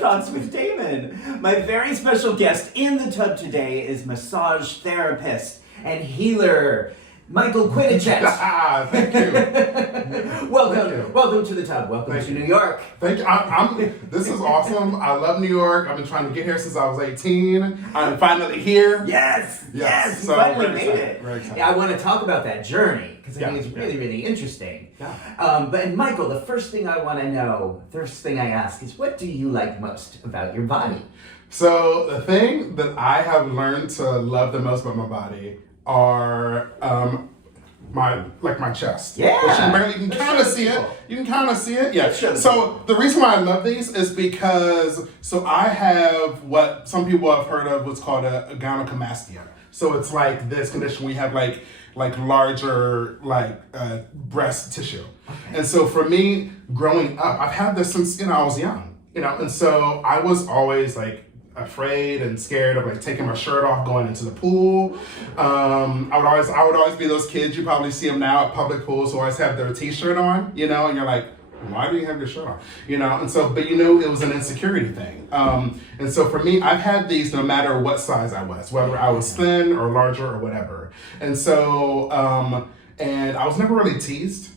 Talks with Damon. My very special guest in the tub today is massage therapist and healer, Michael Quinichett. Thank you. Welcome to the tub. Welcome to New York. Thank you. This is awesome. I love New York. I've been trying to get here since I was 18. I'm finally here. Yes. You So finally made it. Very excited. Yeah, I want to talk about that journey because I think it's really interesting. Yeah. But Michael, the first thing I want to know, first thing I ask is, what do you like most about your body? So the thing that I have learned to love the most about my body are my chest. Yeah. You can kind of see it. You can kind of see it. Yeah. Sure. So the reason why I love these is because I have what some people have heard of what's called a gynecomastia. So it's like this condition where you have like larger breast tissue. Okay. And so for me, growing up, I've had this since I was young. And so I was always afraid and scared of taking my shirt off going into the pool. I would always be those kids, you probably see them now at public pools, who always have their t-shirt on, and you're like, why do you have your shirt on? And so, but it was an insecurity thing. And so for me, I've had these no matter what size I was, whether I was thin or larger or whatever. And so, and I was never really teased,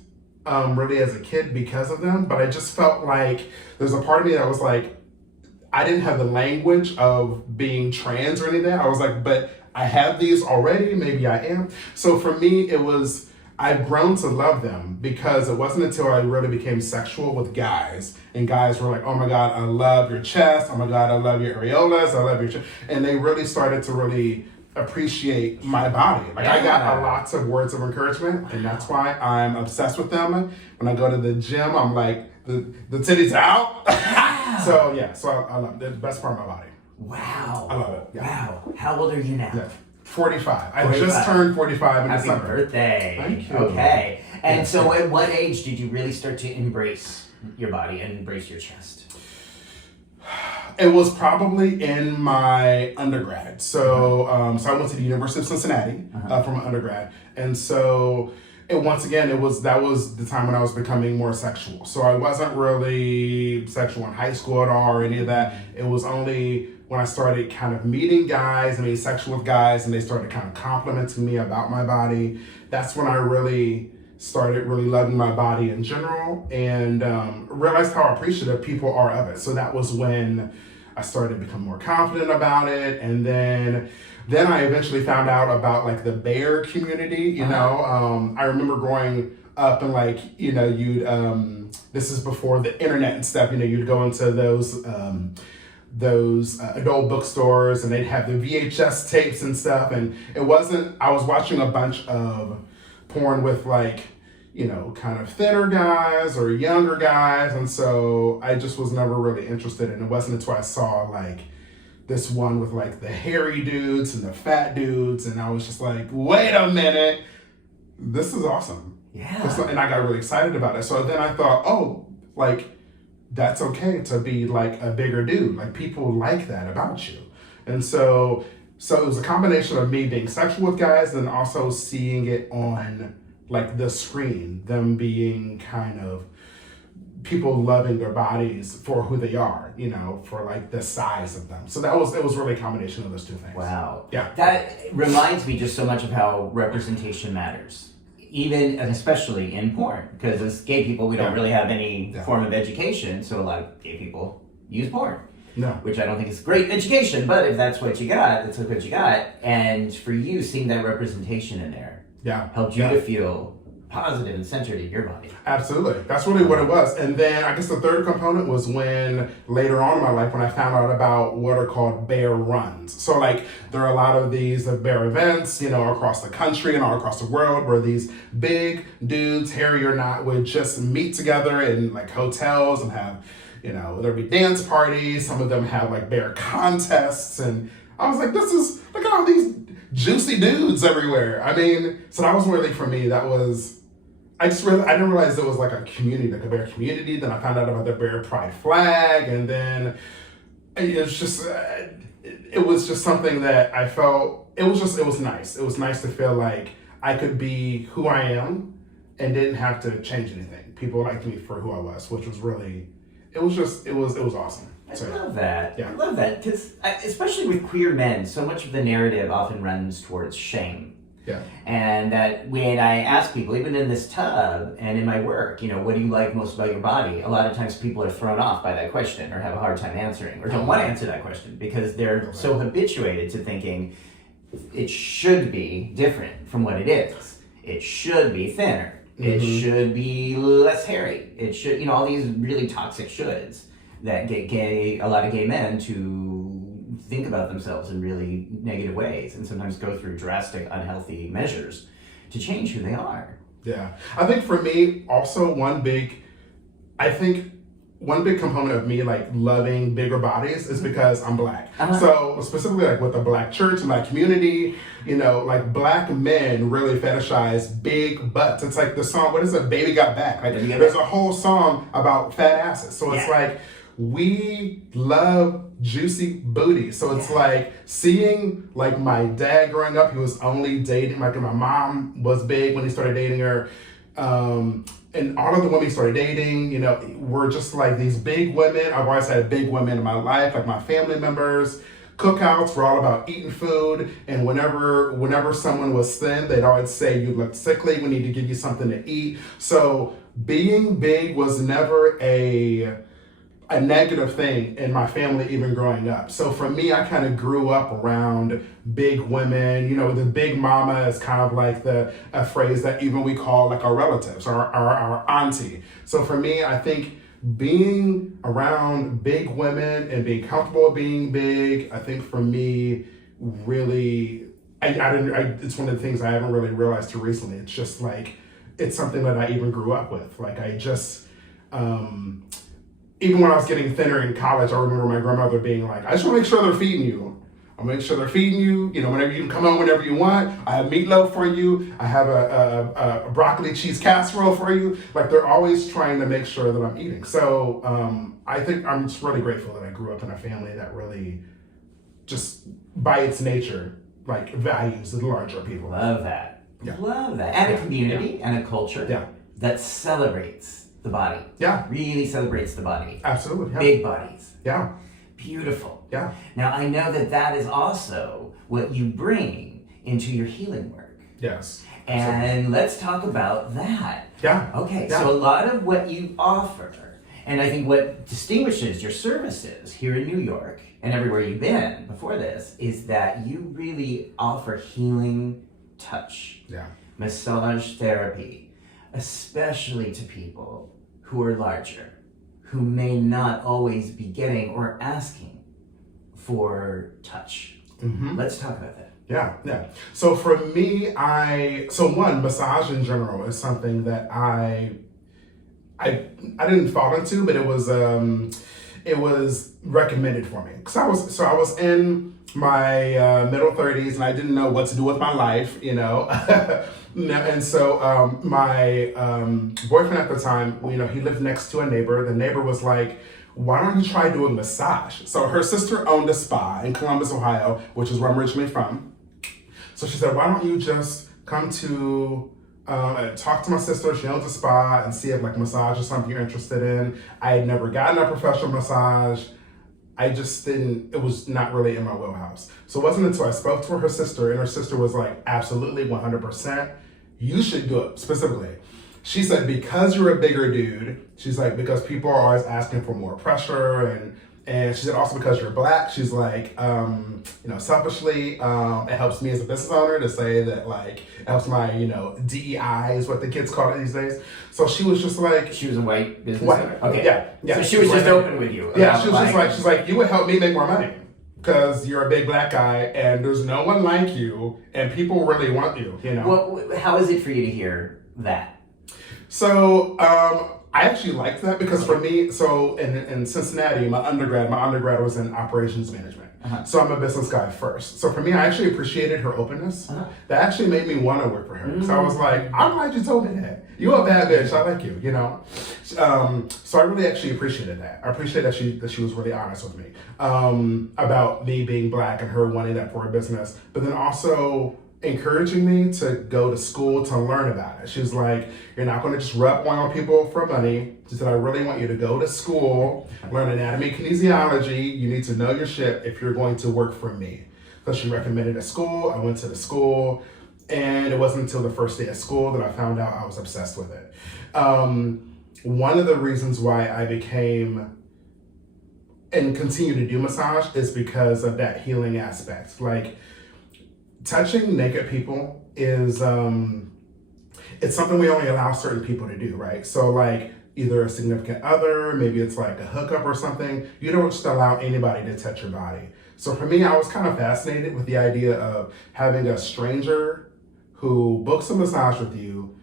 really as a kid because of them, but I just felt like there's a part of me that was like, I didn't have the language of being trans or anything. I was like, but I have these already, maybe I am. So for me, I've grown to love them because it wasn't until I really became sexual with guys. And guys were like, oh my God, I love your chest. Oh my God, I love your areolas. I love your chest. And they really started to really appreciate my body. I got lots of words of encouragement, and that's why I'm obsessed with them. When I go to the gym, I'm like, the titties out. So I love it. They're the best part of my body. Wow. I love it. Yeah. Wow. How old are you now? Yeah. 45. I just turned 45 in Happy December. birthday. Thank you. Okay. And so at what age did you really start to embrace your body and embrace your chest? It was probably in my undergrad. So I went to the University of Cincinnati for my undergrad. And so that was the time when I was becoming more sexual. So I wasn't really sexual in high school at all or any of that. It was only when I started kind of meeting guys and being sexual with guys, and they started kind of complimenting me about my body. That's when I really started really loving my body in general, and realized how appreciative people are of it. So that was when I started to become more confident about it. And then I eventually found out about the bear community, I remember growing up and you'd, this is before the internet and stuff, you'd go into those adult bookstores and they'd have the VHS tapes and stuff. And I was watching a bunch of porn with kind of thinner guys or younger guys. And so I just was never really interested in it. It wasn't until I saw this one with the hairy dudes and the fat dudes. And I was just like, wait a minute, this is awesome. Yeah. And I got really excited about it. So then I thought, that's okay to be a bigger dude. People like that about you. And so it was a combination of me being sexual with guys and also seeing it on the screen, them being kind of people loving their bodies for who they are, for the size of them. So it was really a combination of those two things. Wow. Yeah. That reminds me just so much of how representation matters. Even and especially in porn, because as gay people, we don't really have any form of education, so a lot of gay people use porn. No. Which I don't think is great education, but if that's what you got, that's what you got. And for you, seeing that representation in there helped you to feel positive and centered in your body. Absolutely. That's really what it was. And then I guess the third component was when later on in my life, when I found out about what are called bear runs. So there are a lot of these bear events, across the country and all across the world, where these big dudes, hairy or not, would just meet together in hotels and have, there'd be dance parties. Some of them have bear contests. And I was like, look at all these juicy dudes everywhere. I mean, so that was really, for me, I didn't realize there was a community, a bear community. Then I found out about the bear pride flag, and then it was just something that I felt, it was nice. It was nice to feel like I could be who I am and didn't have to change anything. People liked me for who I was, which was really, it was awesome. So, love that. Yeah. I love that because, especially with queer men, so much of the narrative often runs towards shame. Yeah. And that when I ask people, even in this tub and in my work, what do you like most about your body? A lot of times people are thrown off by that question or have a hard time answering or don't want to answer that question because they're so habituated to thinking it should be different from what it is. It should be thinner. It should be less hairy. It should, all these really toxic shoulds that get a lot of gay men to think about themselves in really negative ways and sometimes go through drastic, unhealthy measures to change who they are. Yeah. I think for me, also one big component of me like loving bigger bodies is because I'm Black. So specifically like with the Black church and my community, like Black men really fetishize big butts. It's like the song, what is it? Baby Got Back. Like there's a whole song about fat asses. So it's like, we love juicy booty. So it's like seeing like my dad growing up, he was only dating, like my mom was big when he started dating her. And all of the women he started dating, were just like these big women. I've always had big women in my life, like my family members. Cookouts were all about eating food. And whenever someone was thin, they'd always say, you look sickly, we need to give you something to eat. So being big was never a negative thing in my family, even growing up. So for me, I kind of grew up around big women. The big mama is kind of like a phrase that even we call like our relatives or our auntie. So for me, I think being around big women and being comfortable being big, I think for me, really, it's one of the things I haven't really realized till recently. It's just like, it's something that I even grew up with. Like I just, even when I was getting thinner in college, I remember my grandmother being like, I just want to make sure they're feeding you. I'll make sure they're feeding you. Whenever you can come home whenever you want. I have meatloaf for you. I have a broccoli cheese casserole for you. Like they're always trying to make sure that I'm eating. So I think I'm just really grateful that I grew up in a family that really just by its nature, like values the larger people. Love that. Yeah. Love that. And a community and a culture that celebrates the body. Yeah. Really celebrates the body. Absolutely. Yeah. Big bodies. Yeah. Beautiful. Yeah. Now I know that is also what you bring into your healing work. Yes. And let's talk about that. Yeah. Okay. Yeah. So a lot of what you offer, and I think what distinguishes your services here in New York and everywhere you've been before this, is that you really offer healing touch. Yeah. Massage therapy, especially to people who are larger, who may not always be getting or asking for touch. Let's talk about that. Yeah. So for me, massage in general is something that I didn't fall into, but it was recommended for me. Cause I was in my middle 30s and I didn't know what to do with my life, And so my boyfriend at the time, he lived next to a neighbor. The neighbor was like, why don't you try doing massage? So her sister owned a spa in Columbus, Ohio, which is where I'm originally from. So she said, why don't you just come to talk to my sister, she owns a spa, and see if like massage is something you're interested in. I had never gotten a professional massage. I just didn't, it was not really in my wheelhouse. So it wasn't until I spoke to her sister, and her sister was like, absolutely, 100%, you should do it, specifically. She said, because you're a bigger dude, she's like, because people are always asking for more pressure, and she said also because you're Black, she's like, selfishly, it helps me as a business owner to say that like, it helps my, DEI is what the kids call it these days. So she was just like. She was a white business owner? Okay. Yeah. So she was just open with you. Yeah, she was she's like, you would help me make more money because you're a big Black guy and there's no one like you and people really want you, Well, how is it for you to hear that? So, I actually liked that because for me, so in Cincinnati, my undergrad was in operations management. So I'm a business guy first. So for me, I actually appreciated her openness. That actually made me want to work for her. So I was like, I'm glad you told me that. You're a bad bitch. I like you, So I really actually appreciated that. I appreciate that she was really honest with me about me being Black and her wanting that for her business. But then also, encouraging me to go to school to learn about it. She was like, you're not going to just rub oil on people for money. She said, I really want you to go to school, learn anatomy, kinesiology. You need to know your shit if you're going to work for me. So she recommended a school. I went to the school, and it wasn't until the first day of school that I found out I was obsessed with it. One of the reasons why I became and continue to do massage is because of that healing aspect. Like, touching naked people is it's something we only allow certain people to do, right? So like either a significant other, maybe it's like a hookup or something. You don't just allow anybody to touch your body. So for me, I was kind of fascinated with the idea of having a stranger who books a massage with you.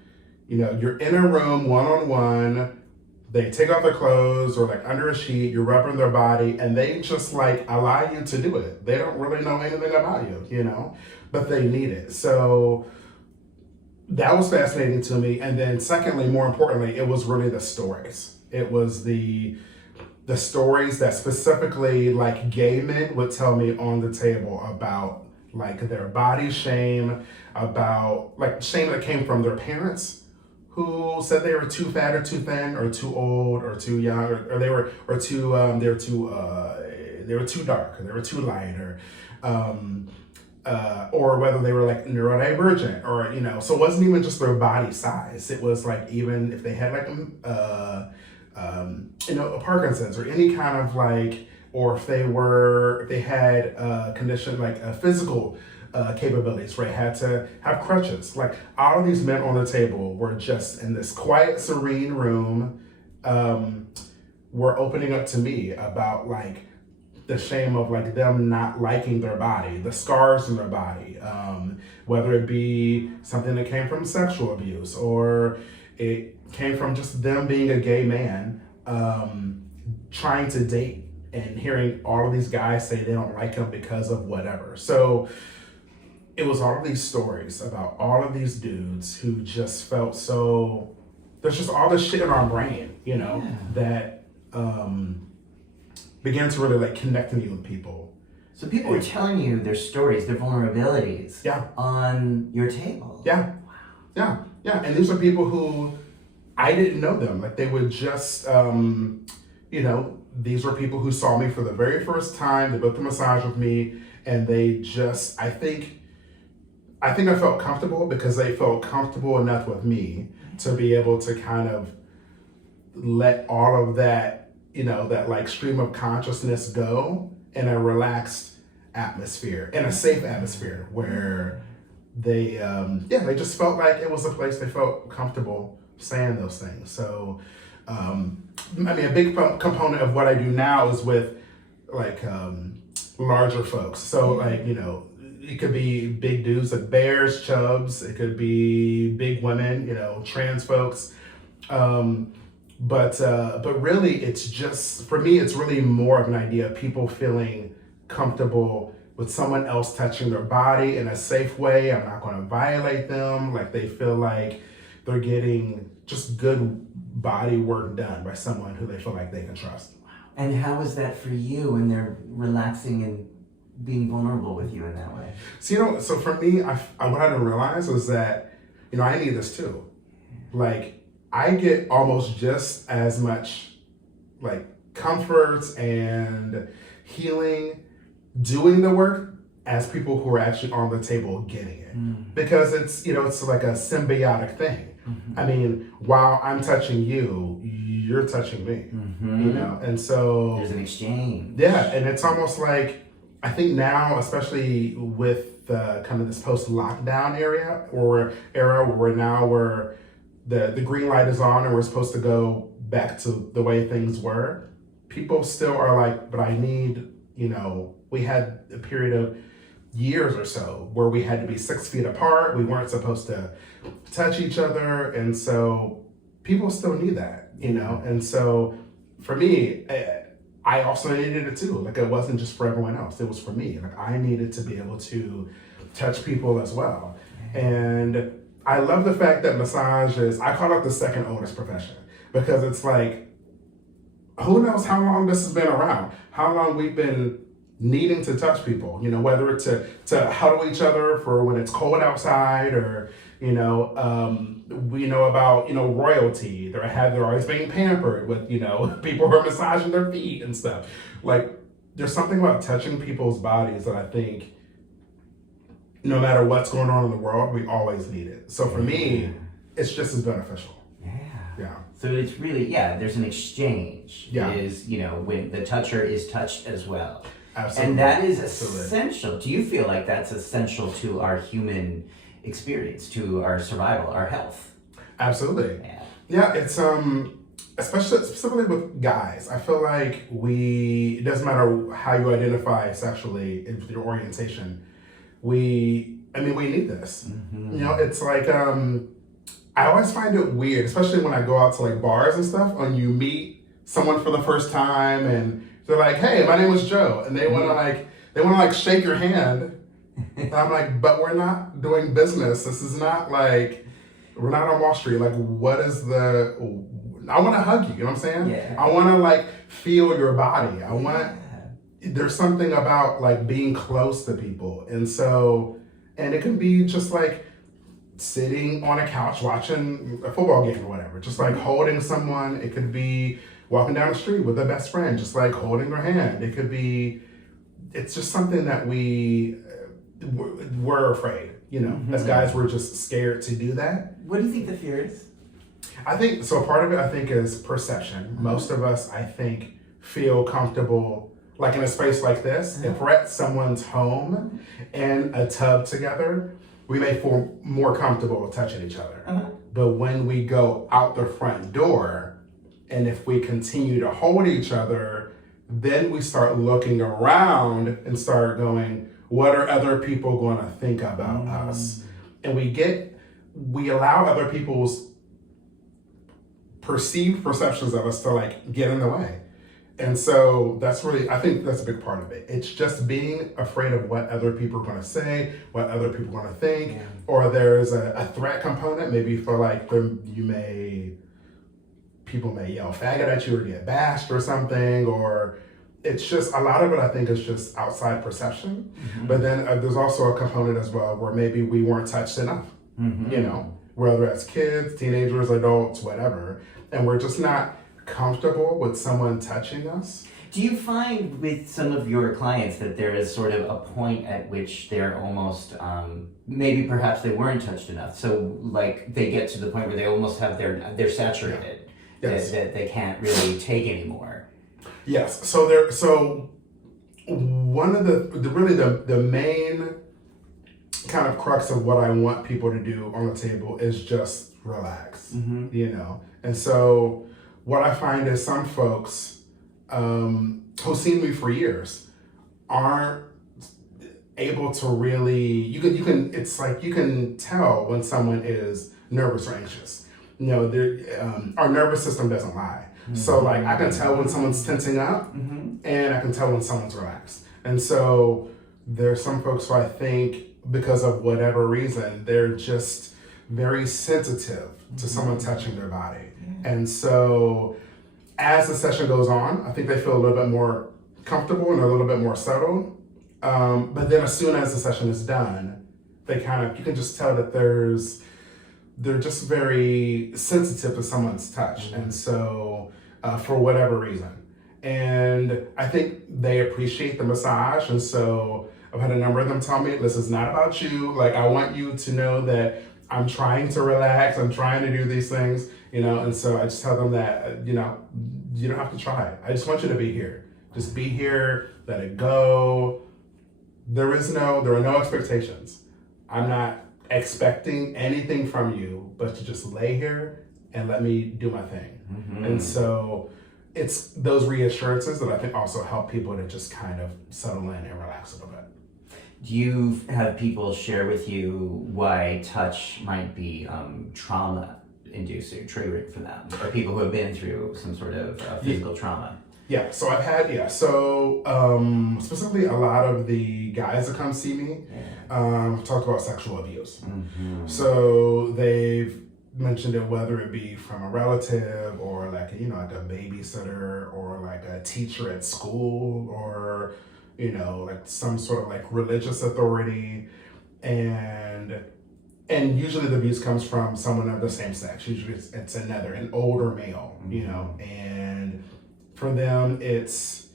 You know, you're in a room one-on-one, they take off their clothes or like under a sheet, you're rubbing their body, and they just like allow you to do it. They don't really know anything about you, you know, but they need it. So that was fascinating to me. And then secondly, more importantly, it was really the stories. It was the stories that specifically like gay men would tell me on the table about like their body shame, about like shame that came from their parents who said they were too fat or too thin or too old or too young or they were too dark or they were too light or whether they were like neurodivergent or, you know, so it wasn't even just their body size. It was like even if they had like you know, a Parkinson's or any kind of like, or if they had a condition like a physical capabilities, right? Had to have crutches. Like all of these men on the table were just in this quiet, serene room, were opening up to me about like the shame of like them not liking their body, the scars in their body, whether it be something that came from sexual abuse or it came from just them being a gay man, trying to date and hearing all of these guys say they don't like him because of whatever. So it was all of these stories about all of these dudes who just felt so, there's just all this shit in our brain, you know, that began to really like connect me with people. So people were telling you their stories, their vulnerabilities on your table. Yeah. Wow. Yeah. And these are people who I didn't know them. Like they would just, you know, these were people who saw me for the very first time. They booked a massage with me and they just, I think I felt comfortable because they felt comfortable enough with me to be able to kind of let all of that, you know, that like stream of consciousness go in a relaxed atmosphere, in a safe atmosphere where they, they just felt like it was a place they felt comfortable saying those things. So, I mean, a big component of what I do now is with like larger folks. So like, you know, it could be big dudes like bears, chubs. It could be big women, you know, trans folks. But really, it's just, for me, it's really more of an idea of people feeling comfortable with someone else touching their body in a safe way. I'm not going to violate them. Like they feel like they're getting just good body work done by someone who they feel like they can trust. And how is that for you when they're relaxing and being vulnerable with you in that way? So, you know, so for me, what I didn't realize was that, you know, I need this too. Like, I get almost just as much like comfort and healing doing the work as people who are actually on the table getting it. Because it's, you know, it's like a symbiotic thing. I mean, while I'm touching you, you're touching me, you know? And so there's an exchange. Yeah, and it's almost like, I think now, especially with kind of this post-lockdown era where the green light is on and we're supposed to go back to the way things were, people still are like, but I need, you know, we had a period of years or so where we had to be 6 feet apart. We weren't supposed to touch each other. And so people still need that, you know? And so for me, I also needed it too. Like it wasn't just for everyone else. It was for me. Like I needed to be able to touch people as well. And I love the fact that massage is, I call it the second oldest profession because it's like, who knows how long this has been around, how long we've been needing to touch people, whether it's to huddle each other for when it's cold outside, or we know about royalty. They're always being pampered with people who are massaging their feet and stuff. Like, there's something about touching people's bodies that I think, no matter what's going on in the world, we always need it. So for me, it's just as beneficial. Yeah. So it's really, there's an exchange. Yeah. It is, when the toucher is touched as well. Absolutely. And that is Absolutely. essential. Do you feel like that's essential to our human experience, to our survival, our health? Absolutely. Yeah. Yeah, it's specifically with guys. I feel like it doesn't matter how you identify sexually in your orientation, we need this. It's like I always find it weird, especially when I go out to like bars and stuff, when you meet someone for the first time and they're like, "Hey, my name is Joe," and they want to shake your hand. And I'm like, "But we're not doing business. This is not like, we're not on Wall Street. Like, what is I want to hug you. You know what I'm saying? Yeah. I want to like feel your body. There's something about like being close to people, and it can be just like sitting on a couch watching a football game or whatever, just like holding someone. It could be walking down the street with a best friend, just like holding their hand. It could be, it's just something that we're afraid, as guys, we're just scared to do that. What do you think the fear is? I think, so part of it, I think, is perception. Most of us, I think, feel comfortable, like in a space like this. If we're at someone's home in a tub together, we may feel more comfortable touching each other. But when we go out the front door, and if we continue to hold each other, then we start looking around and start going, what are other people going to think about us? And we allow other people's perceived perceptions of us to like get in the way. And so I think that's a big part of it. It's just being afraid of what other people are going to say, what other people are going to think, or there's a threat component. Maybe for like people may yell faggot at you or get bashed or something, or it's just, a lot of it I think is just outside perception. But then there's also a component as well where maybe we weren't touched enough, whether it's kids, teenagers, adults, whatever, and we're just not comfortable with someone touching us. Do you find with some of your clients that there is sort of a point at which they're almost, maybe perhaps they weren't touched enough, so like they get to the point where they almost have they're saturated, that they can't really take anymore? Yes. So one of the main kind of crux of what I want people to do on the table is just relax, and so what I find is some folks who've seen me for years aren't able to really, it's like you can tell when someone is nervous or anxious. Our nervous system doesn't lie. So like I can tell when someone's tensing up, and I can tell when someone's relaxed. And so there's some folks who I think, because of whatever reason, they're just very sensitive to someone touching their body. And so as the session goes on, I think they feel a little bit more comfortable and a little bit more settled. But then as soon as the session is done, you can just tell that they're just very sensitive to someone's touch. And so for whatever reason. And I think they appreciate the massage. And so I've had a number of them tell me, this is not about you. Like, I want you to know that I'm trying to relax. I'm trying to do these things, and so I just tell them that, you don't have to try. I just want you to be here. Just be here, let it go. There are no expectations. I'm not expecting anything from you, but to just lay here and let me do my thing. And so it's those reassurances that I think also help people to just kind of settle in and relax a little bit. Do you have people share with you why touch might be trauma-induced or triggering for them, or people who have been through some sort of physical trauma? Yeah, so I've had, specifically a lot of the guys that come see me talk about sexual abuse. So they've mentioned it, whether it be from a relative or like a babysitter or like a teacher at school or like some sort of like religious authority, and usually the abuse comes from someone of the same sex. Usually it's an older male, and for them it's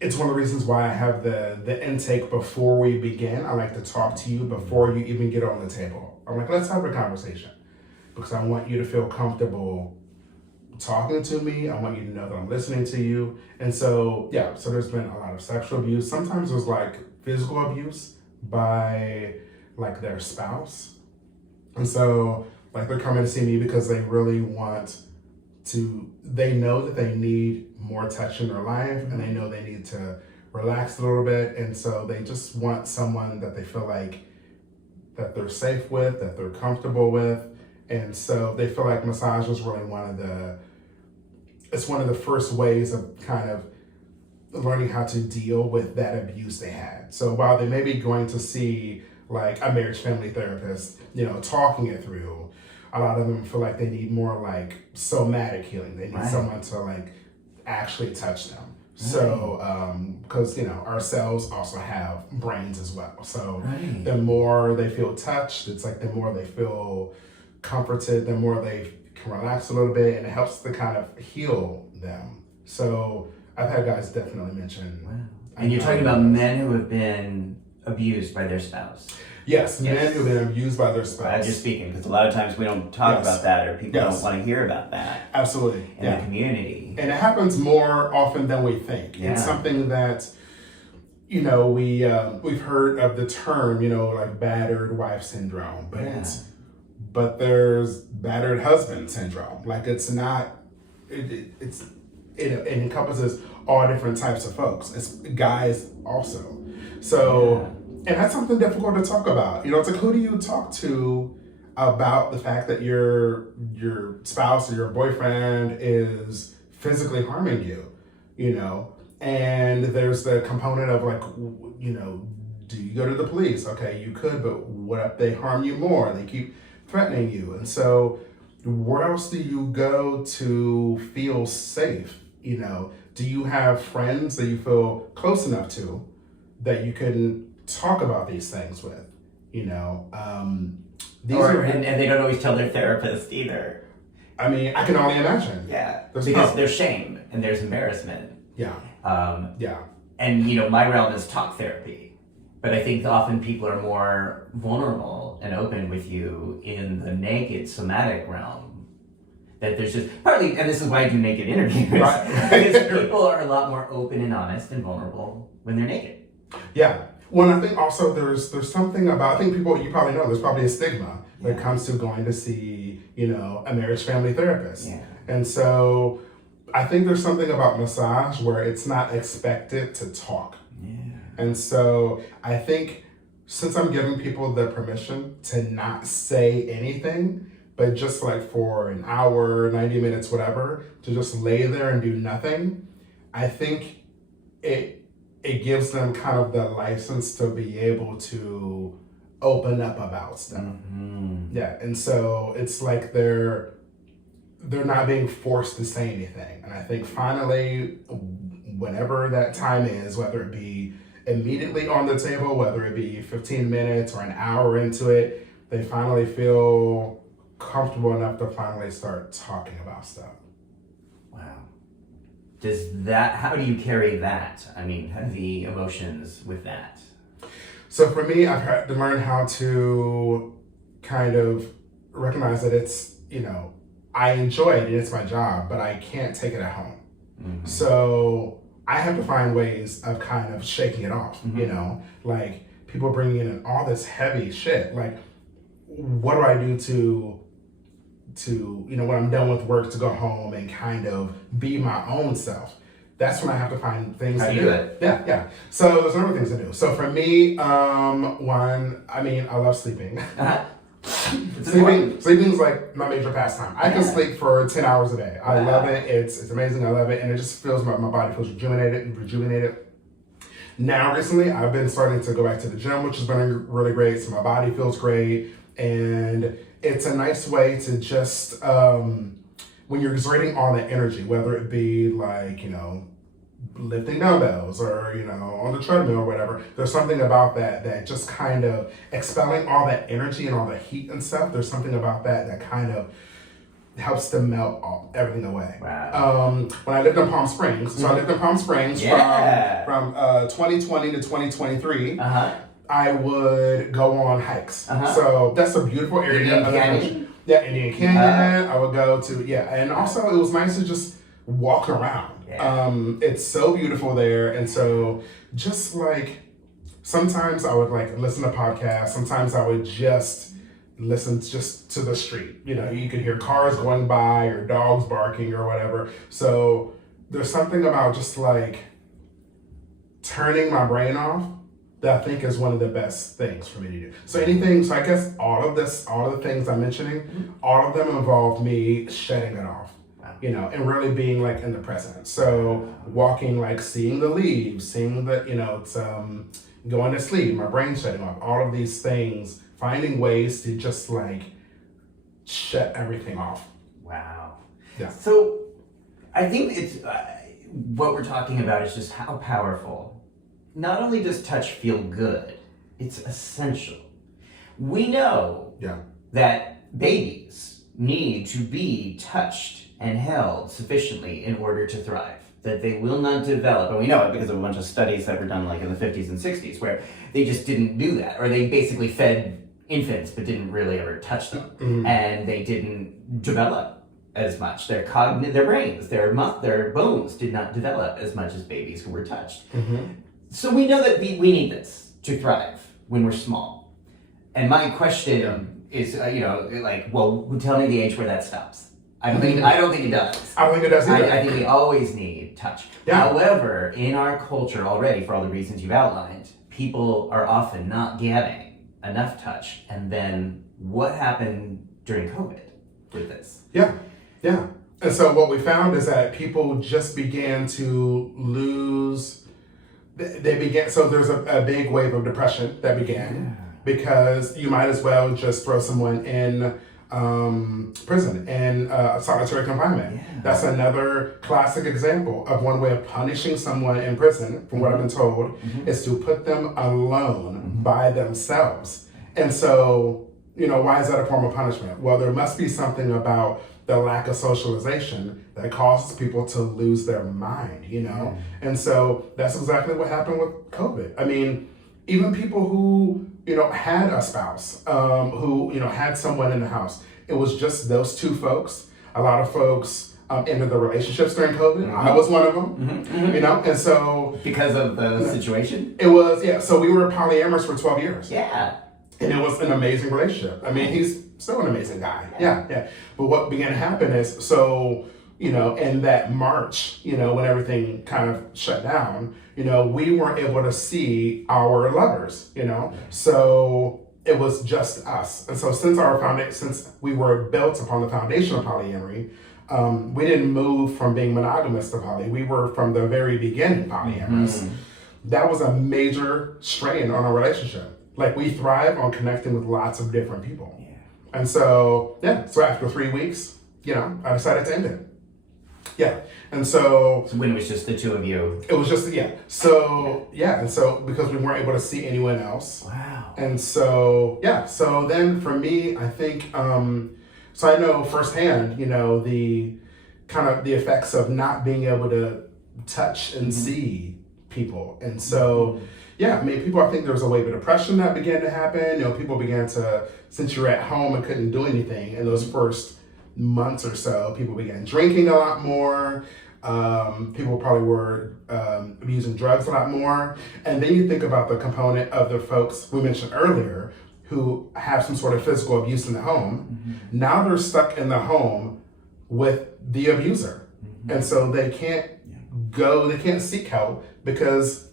one of the reasons why I have the intake before we begin. I like to talk to you before you even get on the table. I'm like, let's have a conversation, because I want you to feel comfortable talking to me. I want you to know that I'm listening to you. And so, so there's been a lot of sexual abuse. Sometimes there's like physical abuse by like their spouse. And so like they're coming to see me because they really they know that they need more touch in their life, and they know they need to relax a little bit. And so they just want someone that they feel like that they're safe with, that they're comfortable with. And so they feel like massage is really one of the first ways of kind of learning how to deal with that abuse they had. So while they may be going to see like a marriage family therapist, talking it through, a lot of them feel like they need more like somatic healing. They need someone to like actually touch them. So, because, our cells also have brains as well. So the more they feel touched, it's like the more they feel comforted, the more they can relax a little bit, and it helps to kind of heal them. So I've had guys definitely mention. Wow. And you're talking about men who have been abused by their spouse. Yes, men who have been abused by their spouse. I'm just speaking, because a lot of times we don't talk about that, or people don't want to hear about that. Absolutely. In the community. And it happens more often than we think. It's something that, we've heard of the term, like battered wife syndrome, but there's battered husband syndrome. Like it's not, it encompasses all different types of folks. It's guys also. So, and that's something difficult to talk about. It's like, who do you talk to about the fact that your spouse or your boyfriend is physically harming you, And there's the component of like, do you go to the police? Okay, you could, but what if they harm you more? They keep threatening you. And so where else do you go to feel safe? Do you have friends that you feel close enough to that you can talk about these things with? And they don't always tell their therapist either. I mean, I can only imagine. Yeah, because there's shame and there's embarrassment. Yeah. And my realm is talk therapy, but I think often people are more vulnerable and open with you in the naked somatic realm. That there's just partly, and this is why I do naked interviews, because people are a lot more open and honest and vulnerable when they're naked. Yeah. Well, I think also there's something about, I think people, you probably know, there's probably a stigma when it comes to going to see, a marriage family therapist. Yeah. And so I think there's something about massage where it's not expected to talk. Yeah. And so I think since I'm giving people the permission to not say anything, but just like for an hour, 90 minutes, whatever, to just lay there and do nothing, I think it gives them kind of the license to be able to open up about stuff. Mm-hmm. Yeah, and so it's like they're not being forced to say anything. And I think finally, whenever that time is, whether it be immediately on the table, whether it be 15 minutes or an hour into it, they finally feel comfortable enough to finally start talking about stuff. Wow. How do you carry that? I mean, the emotions with that? So for me, I've had to learn how to kind of recognize that it's, I enjoy it and it's my job, but I can't take it at home. Mm-hmm. So I have to find ways of kind of shaking it off, mm-hmm. Like people bringing in all this heavy shit. Like, what do I do to when I'm done with work to go home and kind of be my own self? That's when I have to find things to do. Yeah. So there's other things to do. So for me, I love sleeping. Uh-huh. Sleeping is like my major pastime. I can sleep for 10 hours a day. I love it. It's amazing. I love it. And it just feels my body feels rejuvenated. Now, recently, I've been starting to go back to the gym, which has been really great. So my body feels great. And it's a nice way to just, when you're exerting all that energy, whether it be like, lifting dumbbells or, on the treadmill or whatever. There's something about that just kind of expelling all that energy and all the heat and stuff. There's something about that kind of helps to melt everything away. Wow. When I lived in Palm Springs, so I lived in Palm Springs from 2020 to 2023. I would go on hikes. So that's a beautiful area. Indian Canyon? Yeah, Indian Canyon. I would go to, and also it was nice to just walk around. Yeah. It's so beautiful there. And so just like, sometimes I would like listen to podcasts. Sometimes I would just listen just to the street. You could hear cars going by or dogs barking or whatever. So there's something about just like turning my brain off that I think is one of the best things for me to do. So I guess all of the things I'm mentioning, all of them involve me shedding it off, and really being like in the present. So walking, like seeing the leaves, seeing the, it's going to sleep, my brain shutting off, all of these things, finding ways to just like shut everything off. Wow. Yeah. So I think it's, what we're talking about is just how powerful. Not only does touch feel good, it's essential. We know that babies need to be touched and held sufficiently in order to thrive, that they will not develop, and we know it because of a bunch of studies that were done like in the 50s and 60s where they just didn't do that, or they basically fed infants but didn't really ever touch them, and they didn't develop as much. Their brains, their bones did not develop as much as babies who were touched. So we know that we need this to thrive when we're small. And my question is, tell me the age where that stops. I don't think it does. I don't think it does either. I think we always need touch. Yeah. However, in our culture already, for all the reasons you've outlined, people are often not getting enough touch. And then what happened during COVID with this? Yeah. And so what we found is that people just began to lose. So there's a big wave of depression that began because you might as well just throw someone in prison in solitary confinement. Yeah. That's another classic example of one way of punishing someone in prison, from what I've been told, is to put them alone by themselves. And so, why is that a form of punishment? Well, there must be something about the lack of socialization that causes people to lose their mind, And so that's exactly what happened with COVID. I mean, even people who, had a spouse, who, had someone in the house, it was just those two folks. A lot of folks ended their relationships during COVID. I was one of them, and so. Because of the situation? It was, so we were polyamorous for 12 years. Yeah. And it was an amazing relationship. I mean, he's still an amazing guy. Yeah. But what began to happen is, in that March, when everything kind of shut down, we weren't able to see our lovers, So it was just us. And so since we were built upon the foundation of polyamory, we didn't move from being monogamous to poly. We were from the very beginning polyamorous. That was a major strain on our relationship. Like, we thrive on connecting with lots of different people. Yeah. And so, so after 3 weeks, I decided to end it. Yeah. And so when it was just the two of you? It was just, So, and so because we weren't able to see anyone else. Wow. And so, so then for me, I think, so I know firsthand, the kind of the effects of not being able to touch and see people. And so, I think there was a wave of depression that began to happen. People began to, since you're at home and couldn't do anything in those first months or so, people began drinking a lot more. People probably were using drugs a lot more. And then you think about the component of the folks we mentioned earlier who have some sort of physical abuse in the home. Now they're stuck in the home with the abuser. And so they can't they can't seek help because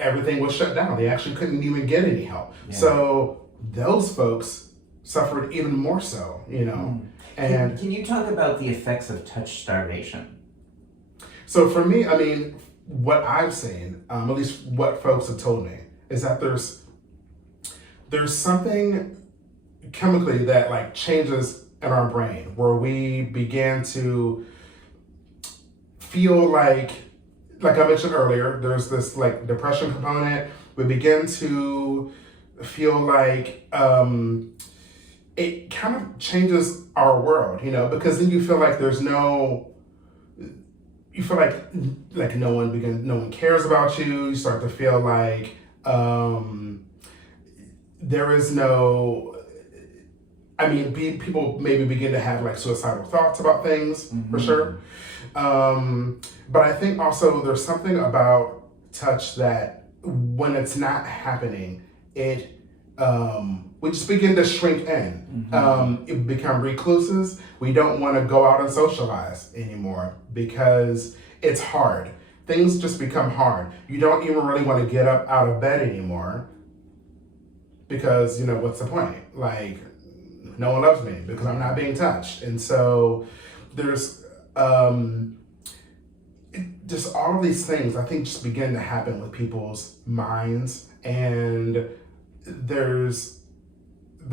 everything was shut down. They actually couldn't even get any help. Yeah. So those folks suffered even more so, And can you talk about the effects of touch starvation? So for me, I mean, what I've seen, at least what folks have told me, is that there's something chemically that like changes in our brain where we began to feel like like I mentioned earlier, there's this like depression component. We begin to feel like it kind of changes our world, because then you feel like you feel like no one cares about you. You start to feel like there is no. I mean, people maybe begin to have like suicidal thoughts about things, for sure. But I think also there's something about touch that when it's not happening, we just begin to shrink in. It become recluses. We don't want to go out and socialize anymore because it's hard. Things just become hard. You don't even really want to get up out of bed anymore because, what's the point? Like, no one loves me because I'm not being touched. And so there's just all of these things I think just begin to happen with people's minds. And there's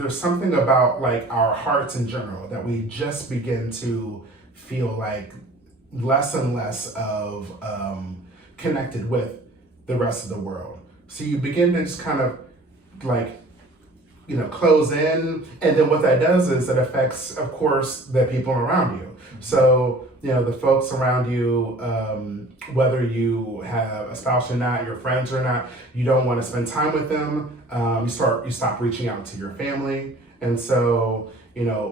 something about like our hearts in general that we just begin to feel like less and less of connected with the rest of the world. So you begin to just kind of like, close in, and then what that does is it affects, of course, the people around you. So, the folks around you, whether you have a spouse or not, your friends or not, you don't want to spend time with them. You stop reaching out to your family. And so,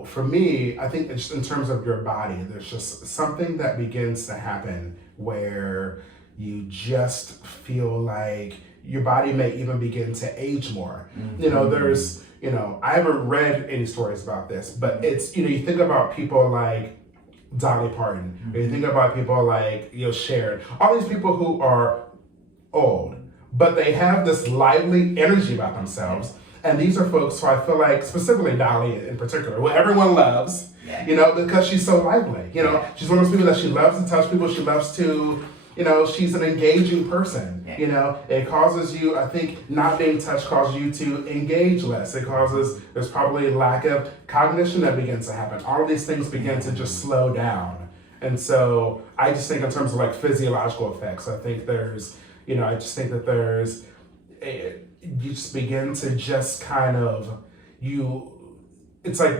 for me, I think it's in terms of your body, there's just something that begins to happen where you just feel like your body may even begin to age more. There's, I haven't read any stories about this, but it's, you think about people like Dolly Parton, or you think about people like, Cher, all these people who are old, but they have this lively energy about themselves. And these are folks who I feel like, specifically Dolly in particular, who everyone loves, because she's so lively. She's one of those people that she loves to touch people. She loves to, she's an engaging person. It causes you, I think, not being touched causes you to engage less. There's probably lack of cognition that begins to happen. All of these things begin to just slow down. And so I just think in terms of like physiological effects, I think there's, I just think that there's, you just begin to just kind of, it's like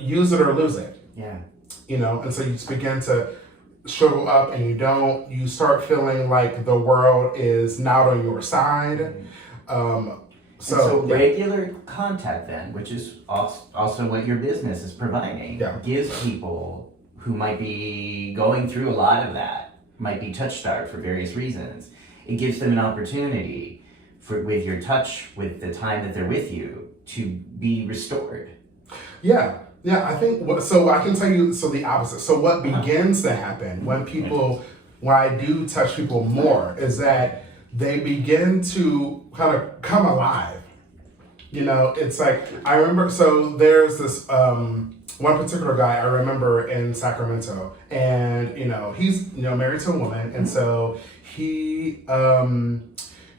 use it or lose it. And so you just begin to shrivel up and you start feeling like the world is not on your side. So regular contact then, which is also what your business is providing, gives people who might be going through a lot of that, might be touch starved for various reasons. It gives them an opportunity with your touch, with the time that they're with you, to be restored. Yeah, I think, so I can tell you, so the opposite. So what begins to happen when I do touch people more is that they begin to kind of come alive. It's like, I remember, so there's this one particular guy I remember in Sacramento, and, he's, married to a woman, and so he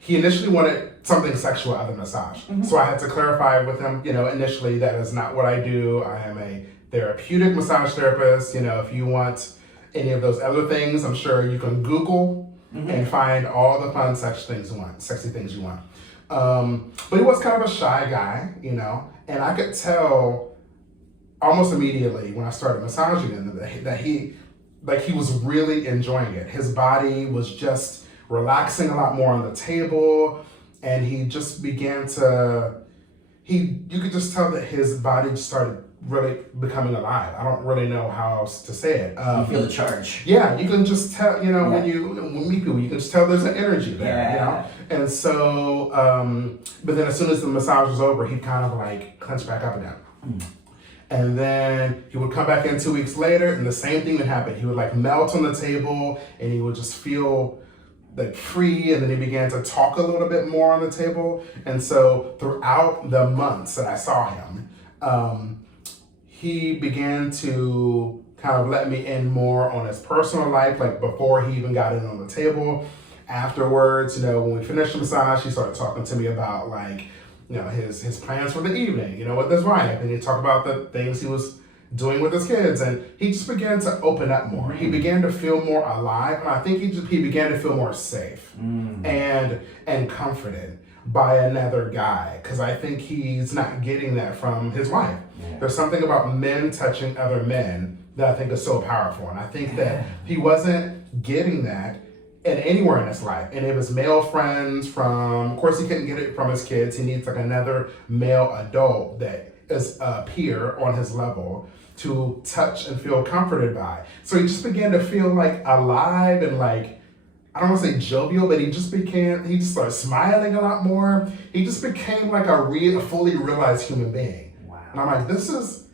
initially wanted something sexual out of massage. So I had to clarify with him, initially that is not what I do. I am a therapeutic massage therapist. If you want any of those other things, I'm sure you can Google and find all the fun sexy things you want. But he was kind of a shy guy, and I could tell almost immediately when I started massaging him that he was really enjoying it. His body was just relaxing a lot more on the table, and he just began to, you could just tell that his body just started really becoming alive. I don't really know how else to say it. You feel the charge. Yeah, you can just tell, when you meet people, you can just tell there's an energy there, And so, but then as soon as the massage was over, he'd kind of like clench back up again. And then he would come back in 2 weeks later, and the same thing would happen. He would like melt on the table, and he would just feel like free, and then he began to talk a little bit more on the table. And so throughout the months that I saw him, he began to kind of let me in more on his personal life, like before he even got in on the table. Afterwards, when we finished the massage, he started talking to me about like, his plans for the evening, with his wife, and he'd talk about the things he was doing with his kids, and he just began to open up more. He began to feel more alive, and I think he began to feel more safe and comforted by another guy, because I think he's not getting that from his wife. Yeah. There's something about men touching other men that I think is so powerful, and I think that he wasn't getting that and anywhere in his life. And it was male friends of course he couldn't get it from his kids. He needs like another male adult that is a peer on his level to touch and feel comforted by. So he just began to feel like alive and like, I don't want to say jovial, but he just started smiling a lot more. He just became like a fully realized human being. Wow. And I'm like, this is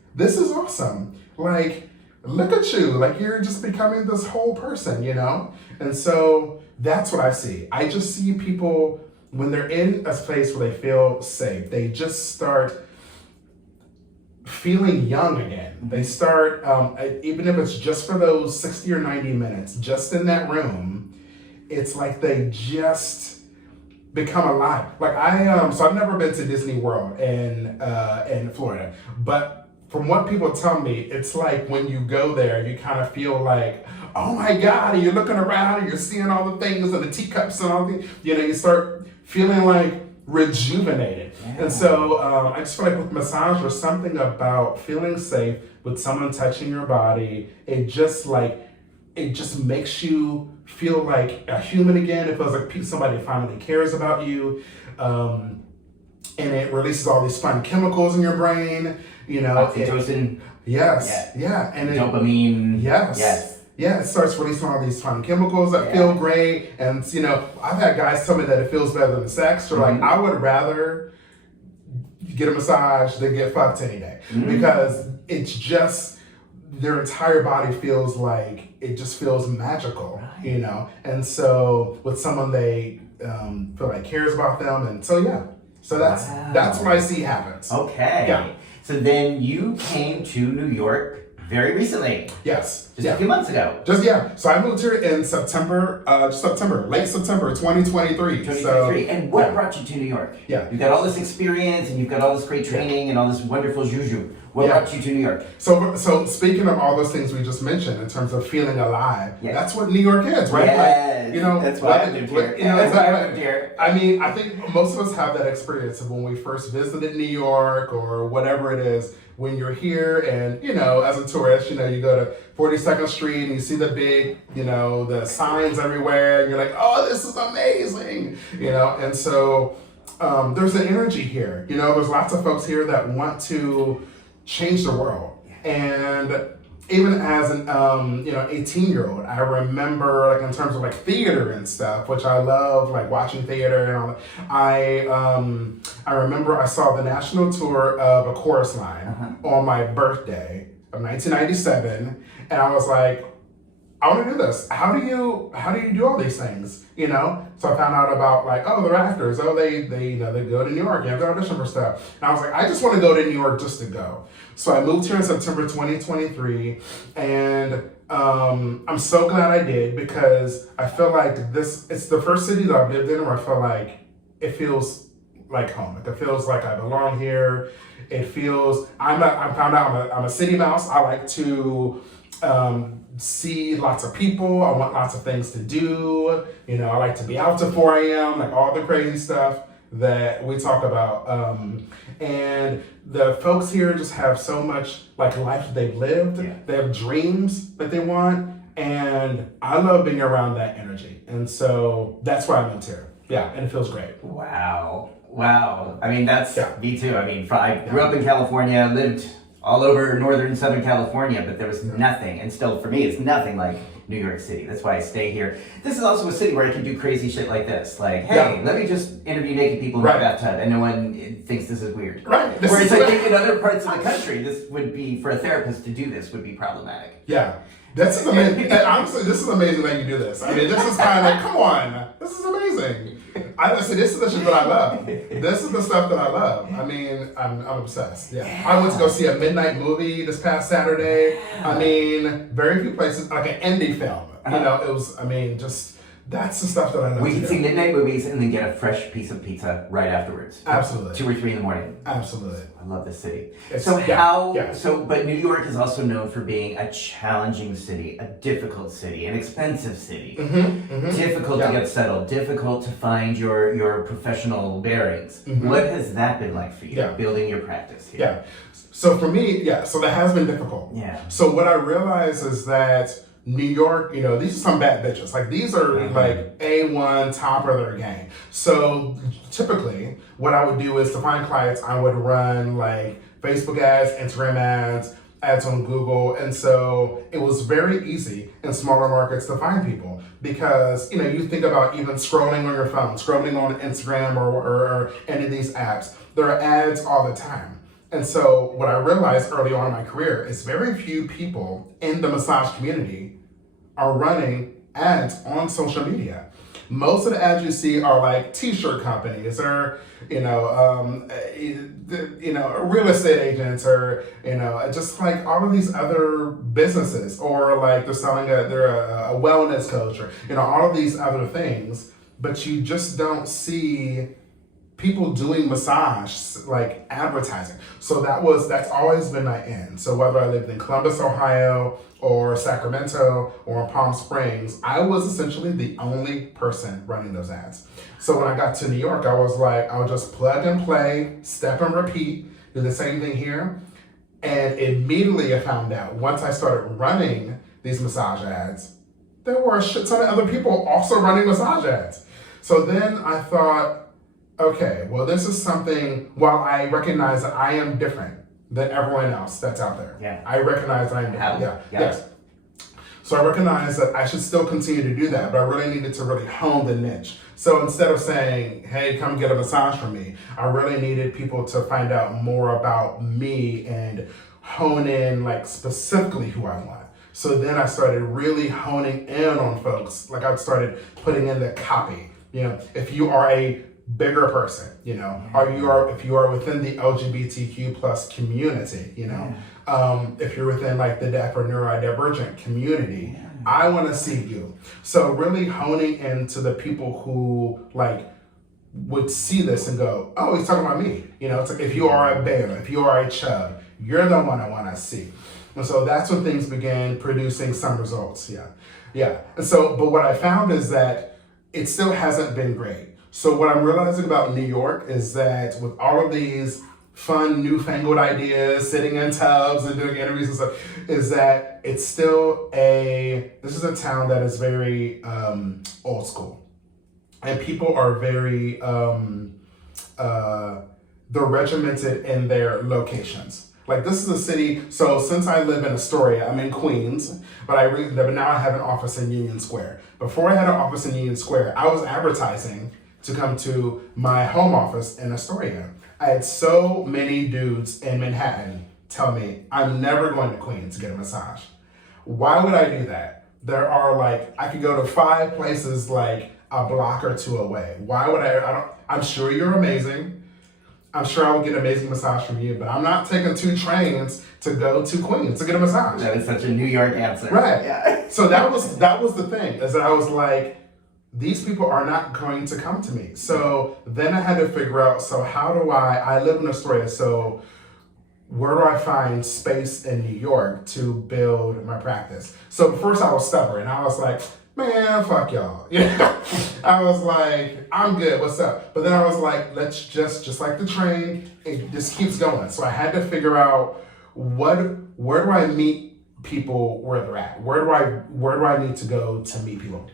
awesome. Like, look at you, like you're just becoming this whole person, you know? And so that's what I see. I just see people, when they're in a place where they feel safe, they just start feeling young again. They start, even if it's just for those 60 or 90 minutes, just in that room, it's like they just become alive. Like so I've never been to Disney World in Florida, but from what people tell me, it's like when you go there, you kind of feel like, oh my God, and you're looking around and you're seeing all the things and the teacups and all the, you start feeling like rejuvenated. Yeah. And so I just feel like with massage, there's something about feeling safe with someone touching your body. It just makes you feel like a human again. It feels like somebody finally cares about you. And it releases all these fun chemicals in your brain. Oxytocin. Yes. Yeah. And dopamine. Yes. Yeah, it starts releasing all these fun chemicals that feel great. And, I've had guys tell me that it feels better than sex. They're like, I would rather get a massage than get fucked any day. Because it's just, their entire body feels like, it just feels magical, And so with someone they feel like cares about them. And so, yeah. So that's what I see happens. Okay. Yeah. So then you came to New York very recently. Yes. Just a few months ago. So I moved here in late September 2023. And what brought you to New York? Yeah. You've got all this experience and you've got all this great training and all this wonderful juju. What brought you to New York? So speaking of all those things we just mentioned in terms of feeling alive, that's what New York is, right? Yes. Like, that's why I lived here. That's why I lived here. I mean, I think most of us have that experience of when we first visited New York or whatever it is. When you're here and, as a tourist, you go to 42nd Street and you see the big, the signs everywhere and you're like, oh, this is amazing, And so there's an energy here. There's lots of folks here that want to change the world. And even as an 18-year-old, I remember like in terms of like theater and stuff, which I love, like watching theater and all that. I remember I saw the national tour of A Chorus Line on my birthday of 1997, and I was like, I want to do this. How do you do all these things? So I found out about like, oh, they're actors. Oh, they go to New York. You have to audition for stuff. And I was like, I just want to go to New York just to go. So I moved here in September 2023, and I'm so glad I did because I feel like it's the first city that I've lived in where I feel like it feels like home. Like it feels like I belong here. It feels I found out I'm a city mouse. I like to see lots of people. I want lots of things to do. I like to be out till 4 a.m., like all the crazy stuff that we talk about. And the folks here just have so much like life that they've lived. Yeah. They have dreams that they want. And I love being around that energy. And so that's why I moved here. Yeah, and it feels great. Wow. I mean, that's me too. I mean, I grew up in California, lived all over northern Southern California, but there was nothing, and still for me, it's nothing like New York City. That's why I stay here. This is also a city where I can do crazy shit like this. Like, hey, let me just interview naked people in my bathtub, and no one thinks this is weird. Right. Whereas I think in other parts of the country, this would be, for a therapist to do this would be problematic. Yeah. This is amazing. Honestly, this is amazing that you do this. I mean, this is kind of, come on. This is amazing. This is the shit that I love. This is the stuff that I love. I mean, I'm obsessed. Yeah. I went to go see a midnight movie this past Saturday. I mean, very few places, like an indie film. It was, just That's the stuff that I love We to can do. see midnight movies and then get a fresh piece of pizza right afterwards. Absolutely. 2 or 3 in the morning. Absolutely. I love this city. It's- So yeah. but New York is also known for being a challenging city, a difficult city, an expensive city. Difficult to get settled, difficult to find your professional bearings. What has that been like for you, building your practice here? Yeah. So for me, so that has been difficult. Yeah. So what I realized is that New York, these are some bad bitches. Like these are like A1 top of their game. So typically what I would do is to find clients, I would run like Facebook ads, Instagram ads on Google. And so it was very easy in smaller markets to find people because, you think about even scrolling on your phone, scrolling on Instagram or any of these apps, there are ads all the time. And so what I realized early on in my career is very few people in the massage community are running ads on social media. Most of the ads you see are like t-shirt companies or, real estate agents or, just like all of these other businesses or like they're a wellness coach or, all of these other things, but you just don't see people doing massage, like advertising. So that's always been my end. So whether I lived in Columbus, Ohio, or Sacramento, or in Palm Springs, I was essentially the only person running those ads. So when I got to New York, I was like, I'll just plug and play, step and repeat, do the same thing here. And immediately I found out, once I started running these massage ads, there were a shit ton of other people also running massage ads. So then I thought, okay, well, this is something, while I recognize that I am different than everyone else that's out there. Yeah. I recognize that I'm different. Yes. So I recognize that I should still continue to do that, but I really needed to really hone the niche. So instead of saying, hey, come get a massage from me, I really needed people to find out more about me and hone in like specifically who I want. So then I started really honing in on folks. Like I started putting in the copy. If you are a bigger person, if you are within the LGBTQ plus community, if you're within like the deaf or neurodivergent community, I want to see you. So really honing into the people who like would see this and go, oh, he's talking about me. It's like if you are a bear, if you are a chub, you're the one I want to see. And so that's when things began producing some results. Yeah. And so, but what I found is that it still hasn't been great. So what I'm realizing about New York is that with all of these fun, newfangled ideas, sitting in tubs and doing interviews and stuff, is that it's still this is a town that is very old school. And people are very, they're regimented in their locations. Like this is a city, so since I live in Astoria, I'm in Queens, but now I have an office in Union Square. Before I had an office in Union Square, I was advertising to come to my home office in Astoria. I had so many dudes in Manhattan tell me, I'm never going to Queens to get a massage. Why would I do that? There are I could go to 5 places like a block or 2 away. Why would I'm sure you're amazing. I'm sure I will get an amazing massage from you, but I'm not taking 2 trains to go to Queens to get a massage. That is such a New York answer. Right. Yeah. So that was the thing, is that I was like, these people are not going to come to me. So then I had to figure out, so how do I live in Astoria, so where do I find space in New York to build my practice? So first I was stubborn. I was like, man, fuck y'all. I was like, I'm good, what's up? But then I was like, let's just like the train, it just keeps going. So I had to figure out where do I meet people where they're at? Where do I need to go to meet people?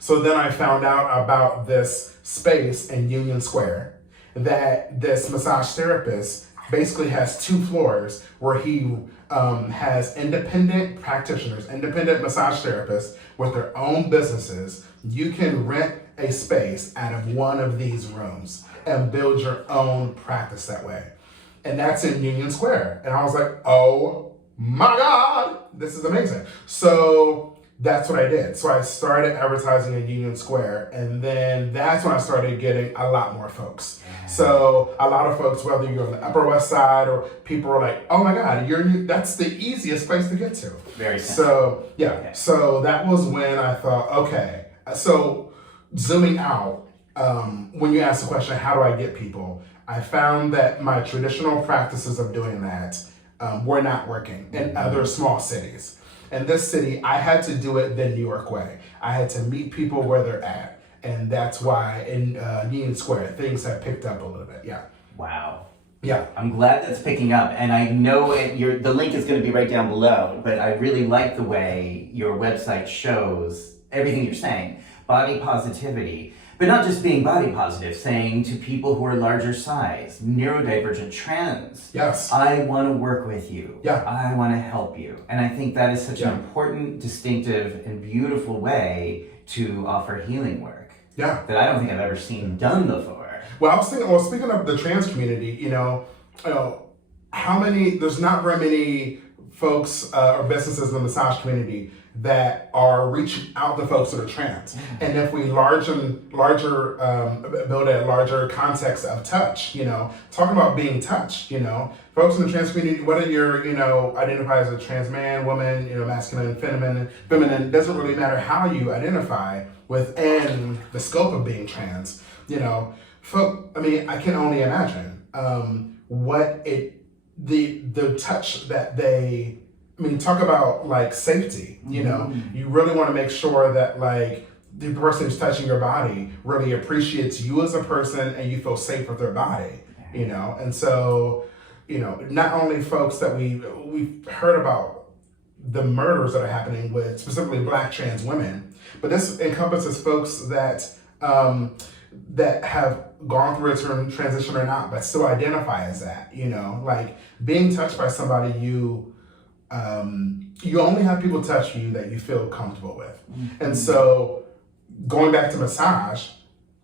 So then I found out about this space in Union Square that this massage therapist basically has 2 floors where he has independent practitioners, independent massage therapists with their own businesses. You can rent a space out of one of these rooms and build your own practice that way. And that's in Union Square. And I was like, oh my God, this is amazing. So that's what I did. So I started advertising in Union Square, and then that's when I started getting a lot more folks. So a lot of folks, whether you're on the Upper West Side or people are like, oh my God, that's the easiest place to get to. Very simple. So so that was when I thought, okay, So zooming out, when you ask the question, how do I get people? I found that my traditional practices of doing that were not working in other small cities. In this city, I had to do it the New York way. I had to meet people where they're at. And that's why in Union Square, things have picked up a little bit. Yeah. Wow. Yeah. I'm glad that's picking up. And I know the link is going to be right down below, but I really like the way your website shows everything you're saying. Body positivity, but not just being body positive, saying to people who are larger size, neurodivergent, trans, Yes. I want to work with you. Yeah. I want to help you. And I think that is such an important, distinctive, and beautiful way to offer healing work. Yeah. That I don't think I've ever seen done before. Well, I was thinking, speaking of the trans community, there's not very many folks or businesses in the massage community that are reaching out to folks that are trans. And if we build a larger context of touch, talking about being touched, folks in the trans community, whether you're, identify as a trans man, woman, masculine, feminine, doesn't really matter how you identify within the scope of being trans, I can only imagine the touch that they, talk about like safety, you really want to make sure that like the person who's touching your body really appreciates you as a person and you feel safe with their body, and so, not only folks that we've heard about the murders that are happening with specifically Black trans women, but this encompasses folks that have gone through a transition or not, but still identify as that, like being touched by somebody you only have people touch you that you feel comfortable with. Mm-hmm. And so going back to massage,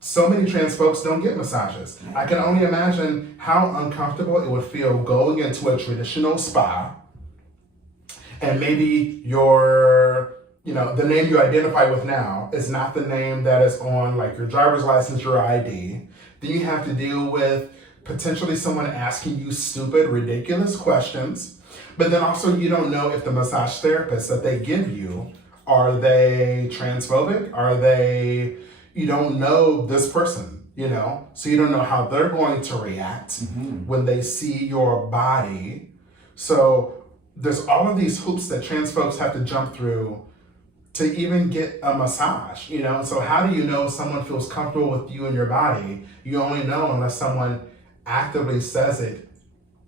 so many trans folks don't get massages. I can only imagine how uncomfortable it would feel going into a traditional spa and maybe the name you identify with now is not the name that is on like your driver's license, your ID. Then you have to deal with potentially someone asking you stupid, ridiculous questions. But then also you don't know if the massage therapist that they give you, are they transphobic? You don't know this person, so you don't know how they're going to react when they see your body. So there's all of these hoops that trans folks have to jump through to even get a massage, So how do you know if someone feels comfortable with you and your body? You only know unless someone actively says it,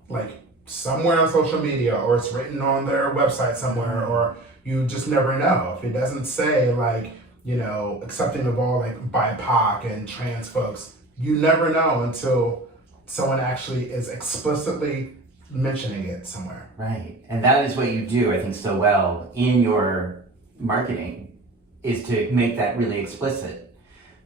like somewhere on social media, or it's written on their website somewhere, or you just never know. If it doesn't say like, accepting of all like BIPOC and trans folks, you never know until someone actually is explicitly mentioning it somewhere. Right. And that is what you do, I think, so well in your marketing, is to make that really explicit.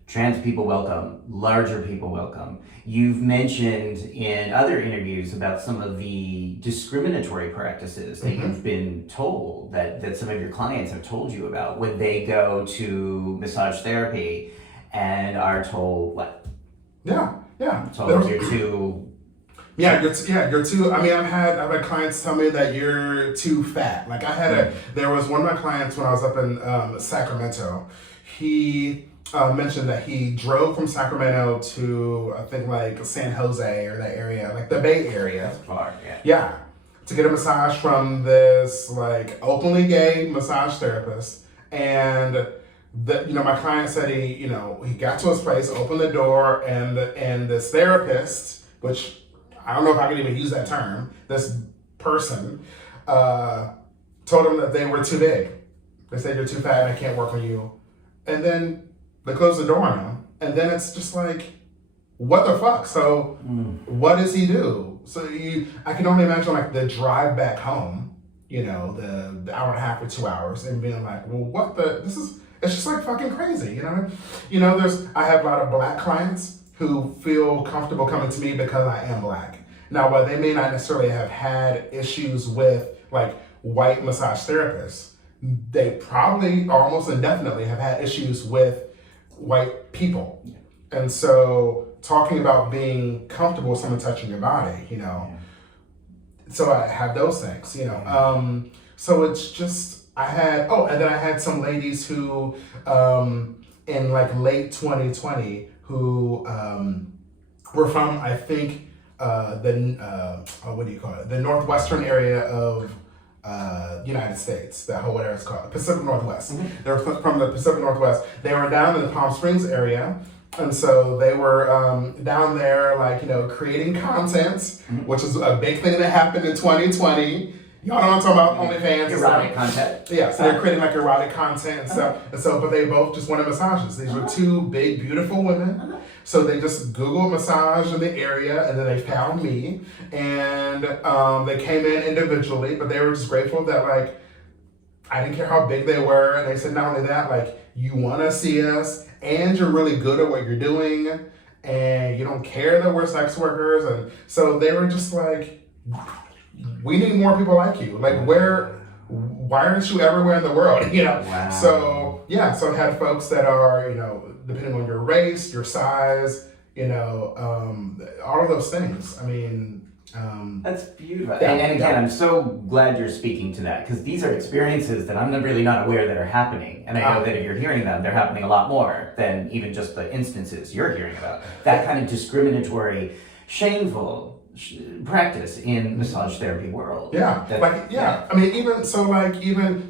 Trans people welcome, larger people welcome. You've mentioned in other interviews about some of the discriminatory practices that you've been told, that some of your clients have told you about when they go to massage therapy and are told what? Yeah. Told you're too... you're too. I've had clients tell me that you're too fat. Like there was one of my clients when I was up in Sacramento. He mentioned that he drove from Sacramento to I think like San Jose or that area, like the Bay Area. That's far, yeah. To get a massage from this like openly gay massage therapist, and my client said he got to his place, opened the door, and this therapist, which I don't know if I can even use that term, this person told him that they were too big. They said, you're too fat and I can't work on you. And then they closed the door on him. And then it's just like, what the fuck? So what does he do? So I can only imagine like the drive back home, the hour and a half or 2 hours, and being like, well, it's just like fucking crazy, I have a lot of Black clients who feel comfortable coming to me because I am Black. Now, while they may not necessarily have had issues with like white massage therapists, they probably almost indefinitely have had issues with white people. And so talking about being comfortable with someone touching your body, so I have those things, So it's just, and then I had some ladies who, in like late 2020 who were from, I think, what do you call it? The northwestern area of United States, that whole whatever it's called, Pacific Northwest. Mm-hmm. They're from the Pacific Northwest. They were down in the Palm Springs area, and so they were down there, like, creating content, Mm-hmm. which is a big thing that happened in 2020. Y'all know what I'm talking about, OnlyFans. Erotic content. Yeah, so they're creating like erotic content and stuff. And so, but they both just wanted massages. These were two big, beautiful women. So they just Googled massage in the area, and then they found me, and they came in individually, but they were just grateful that, like, I didn't care how big they were, and they said not only that, like, you want to see us, and you're really good at what you're doing, and you don't care that we're sex workers, and so they were just like, we need more people like you. Like, why aren't you everywhere in the world? Wow. So yeah, so I had folks that are, depending on your race, your size, all of those things. I mean, that's beautiful. Yeah, and again, I'm so glad you're speaking to that, because these are experiences that I'm really not aware that are happening. And I know that if you're hearing them, they're happening a lot more than even just the instances you're hearing about. That kind of discriminatory, shameful practice in massage therapy world. Yeah, I mean, even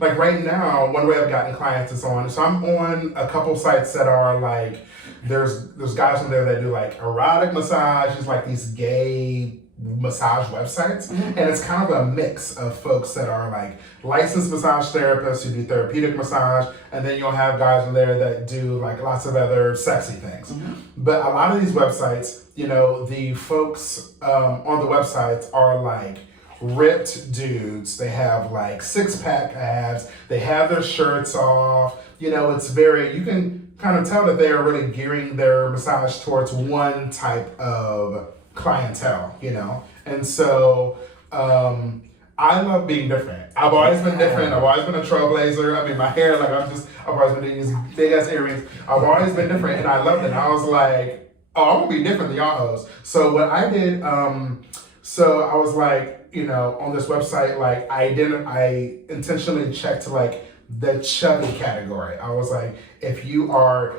right now, one way I've gotten clients is on. So I'm on a couple sites that are like, there's guys on there that do like erotic massages, like these gay massage websites, and it's kind of a mix of folks that are like licensed massage therapists who do therapeutic massage, and then you'll have guys in there that do like lots of other sexy things. But a lot of these websites, the folks on the websites are like ripped dudes. They have like 6-pack abs. They have their shirts off. It's very, you can kind of tell that they are really gearing their massage towards one type of clientele, and so I love being different. I've always been different. I've always been a trailblazer. I mean, my hair, like, I've always been doing these big ass earrings. I've always been different, and I loved it. And I was like, oh, I'm gonna be different than y'all hoes. So what I did, so I was like, on this website, like, I intentionally checked like the chubby category. I was like, if you're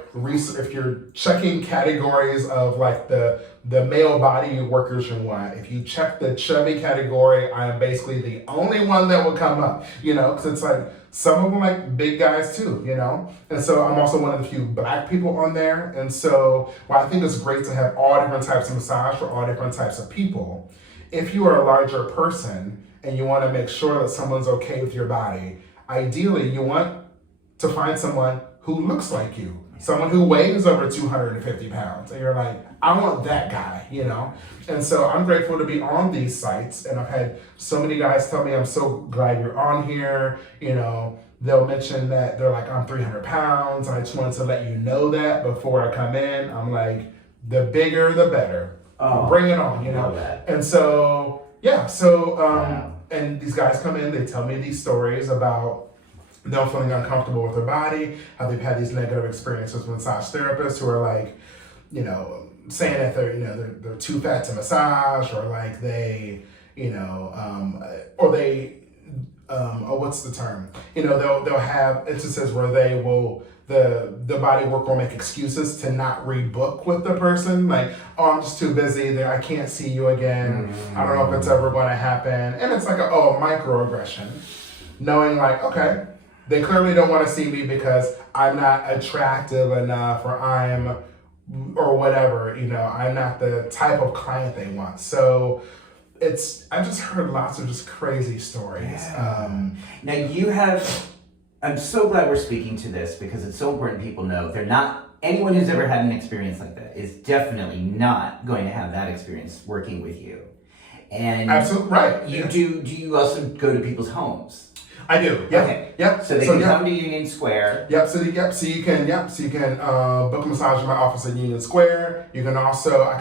checking categories of like the male body workers you want, if you check the chubby category, I am basically the only one that will come up, because it's like, some of them like big guys too, and so I'm also one of the few black people on there. And so, I think it's great to have all different types of massage for all different types of people. If you are a larger person and you want to make sure that someone's okay with your body, ideally, you want to find someone who looks like you, someone who weighs over 250 pounds. And you're like, I want that guy, And so I'm grateful to be on these sites. And I've had so many guys tell me, I'm so glad you're on here. They'll mention that they're like, I'm 300 pounds. I just wanted to let you know that before I come in. I'm like, the bigger, the better. Bring it on, Love that. And so, yeah, so, Wow. and these guys come in, they tell me these stories about them feeling uncomfortable with their body, how they've had these negative experiences with massage therapists who are like, saying that they're too fat to massage, or like they, or they, what's the term? They'll have instances where they will, the body work will make excuses to not rebook with the person. Like, oh, I'm just too busy. I can't see you again. I don't know if it's ever going to happen. And it's like a microaggression. Knowing like, okay, they clearly don't want to see me because I'm not attractive enough, or whatever, I'm not the type of client they want. So I just heard lots of just crazy stories. Yeah. Now I'm so glad we're speaking to this, because it's so important people know anyone who's ever had an experience like that is definitely not going to have that experience working with you. And absolutely right. Do you also go to people's homes? I do. Yep. Okay. Yep. So they can come to Union Square. Yep. So you can book a massage in my office at Union Square. I can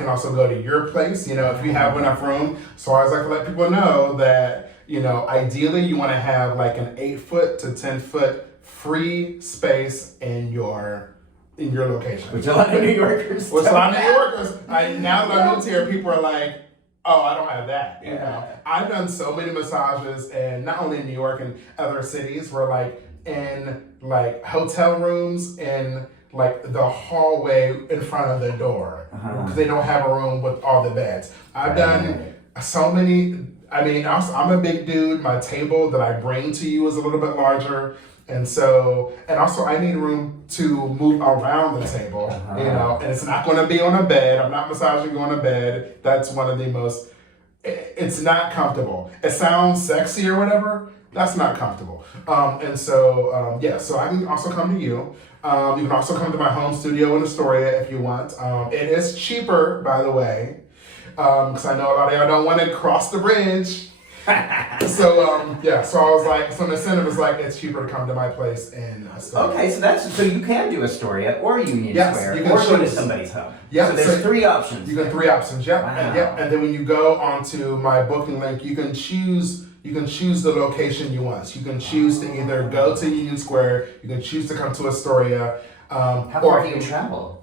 also go to your place. If you have enough room. So I always like to let people know that ideally you want to have like an 8-foot to 10-foot free space in your location. Which a lot of New Yorkers. Now that I moved here, people are like, oh, I don't have that. I've done so many massages, and not only in New York and other cities, where like in like hotel rooms in like the hallway in front of the door because they don't have a room with all the beds. I've done so many. I mean, I'm a big dude. My table that I bring to you is a little bit larger. And also I need room to move around the table, you know, and it's not going to be on a bed. I'm not massaging you on a bed. That's one of the most, it's not comfortable. It sounds sexy or whatever. That's not comfortable. So I can also come to you. You can also come to my home studio in Astoria if you want. It is cheaper, by the way, because I know a lot of y'all don't want to cross the bridge. So I was like, so the incentive is like, it's cheaper to come to my place in Astoria. Okay, so you can do Astoria or Union Square or go to somebody's home. Yeah, so there's 3 options. You got 3 options, yeah. Wow. And then when you go onto my booking link, you can choose the location you want. So you can choose to either go to Union Square, you can choose to come to Astoria. How far do you travel?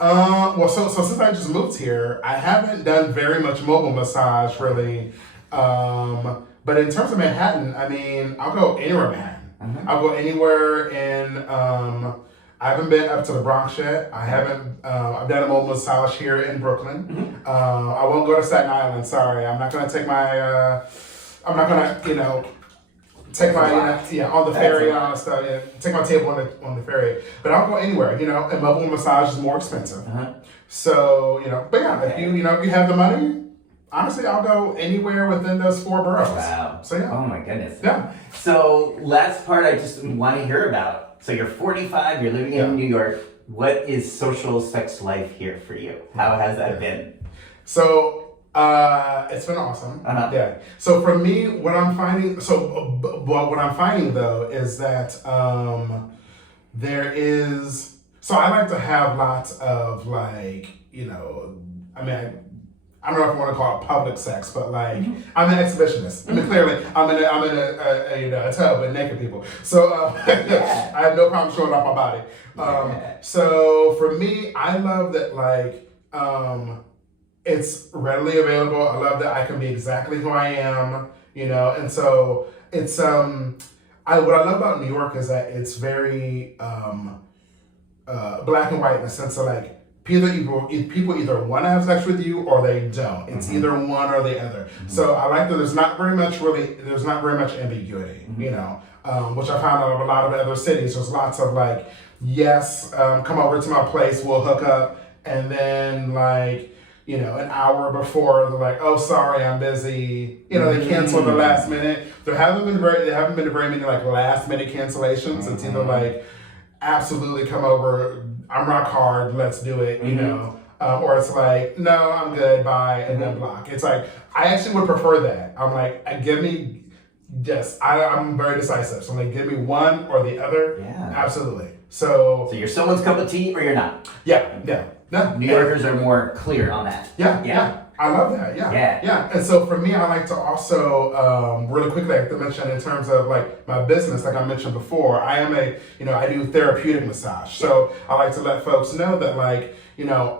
So since I just moved here, I haven't done very much mobile massage really. But in terms of Manhattan, I mean, I'll go anywhere in Manhattan. I'll go anywhere in, I haven't been up to the Bronx yet. I haven't, I've done a mobile massage here in Brooklyn. I won't go to Staten Island, sorry. I'm not going to take my, take my, on the ferry and stuff, take my table on the ferry. But I'll go anywhere, and mobile massage is more expensive. So, but yeah, if you have the money, honestly, I'll go anywhere within those 4 boroughs. Wow. So yeah. Oh my goodness. Yeah. So last part I just want to hear about. So you're 45, you're living in New York. What is social sex life here for you? How has that been? So it's been awesome. Yeah. So for me, what I'm finding though is that I like to have lots of I don't know if I want to call it public sex, but I'm an exhibitionist. I mean, clearly, I'm in a tub with naked people, so I have no problem showing off my body. So for me, I love that it's readily available. I love that I can be exactly who I am, and so it's what I love about New York is that it's very black and white in the sense of people either want to have sex with you or they don't. It's either one or the other. So I like that there's not very much ambiguity, which I found out of a lot of other cities. There's lots of yes, come over to my place, we'll hook up, and then an hour before they're like, oh sorry, I'm busy. They cancel the last minute. There haven't been very many last minute cancellations. It's either absolutely come over, I'm rock hard, let's do it, or it's no, I'm good, bye, and then block. It's I actually would prefer that. I'm I'm very decisive. So give me one or the other. Yeah. Absolutely. So you're someone's cup of tea or you're not. Yeah. No. New Yorkers are more clear on that. Yeah. I love that. Yeah. And so for me, I like to also really quickly, I have to mention in terms of my business, like I mentioned before, I am I do therapeutic massage. So I like to let folks know that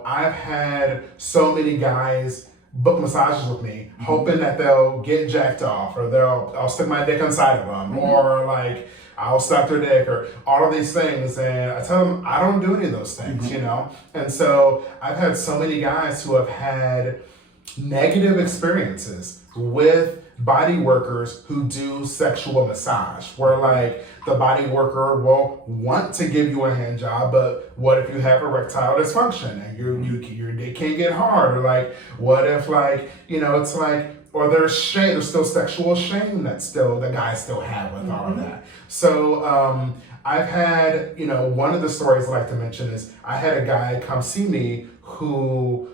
I've had so many guys book massages with me, hoping that they'll get jacked off, or I'll stick my dick inside of them, or I'll suck their dick, or all of these things. And I tell them I don't do any of those things, And so I've had so many guys who have had negative experiences with body workers who do sexual massage, where the body worker will want to give you a hand job, but what if you have erectile dysfunction and your dick can't get hard, or what if it's or there's shame, there's still sexual shame that the guys still have with all of that. So I've had one of the stories I like to mention is I had a guy come see me who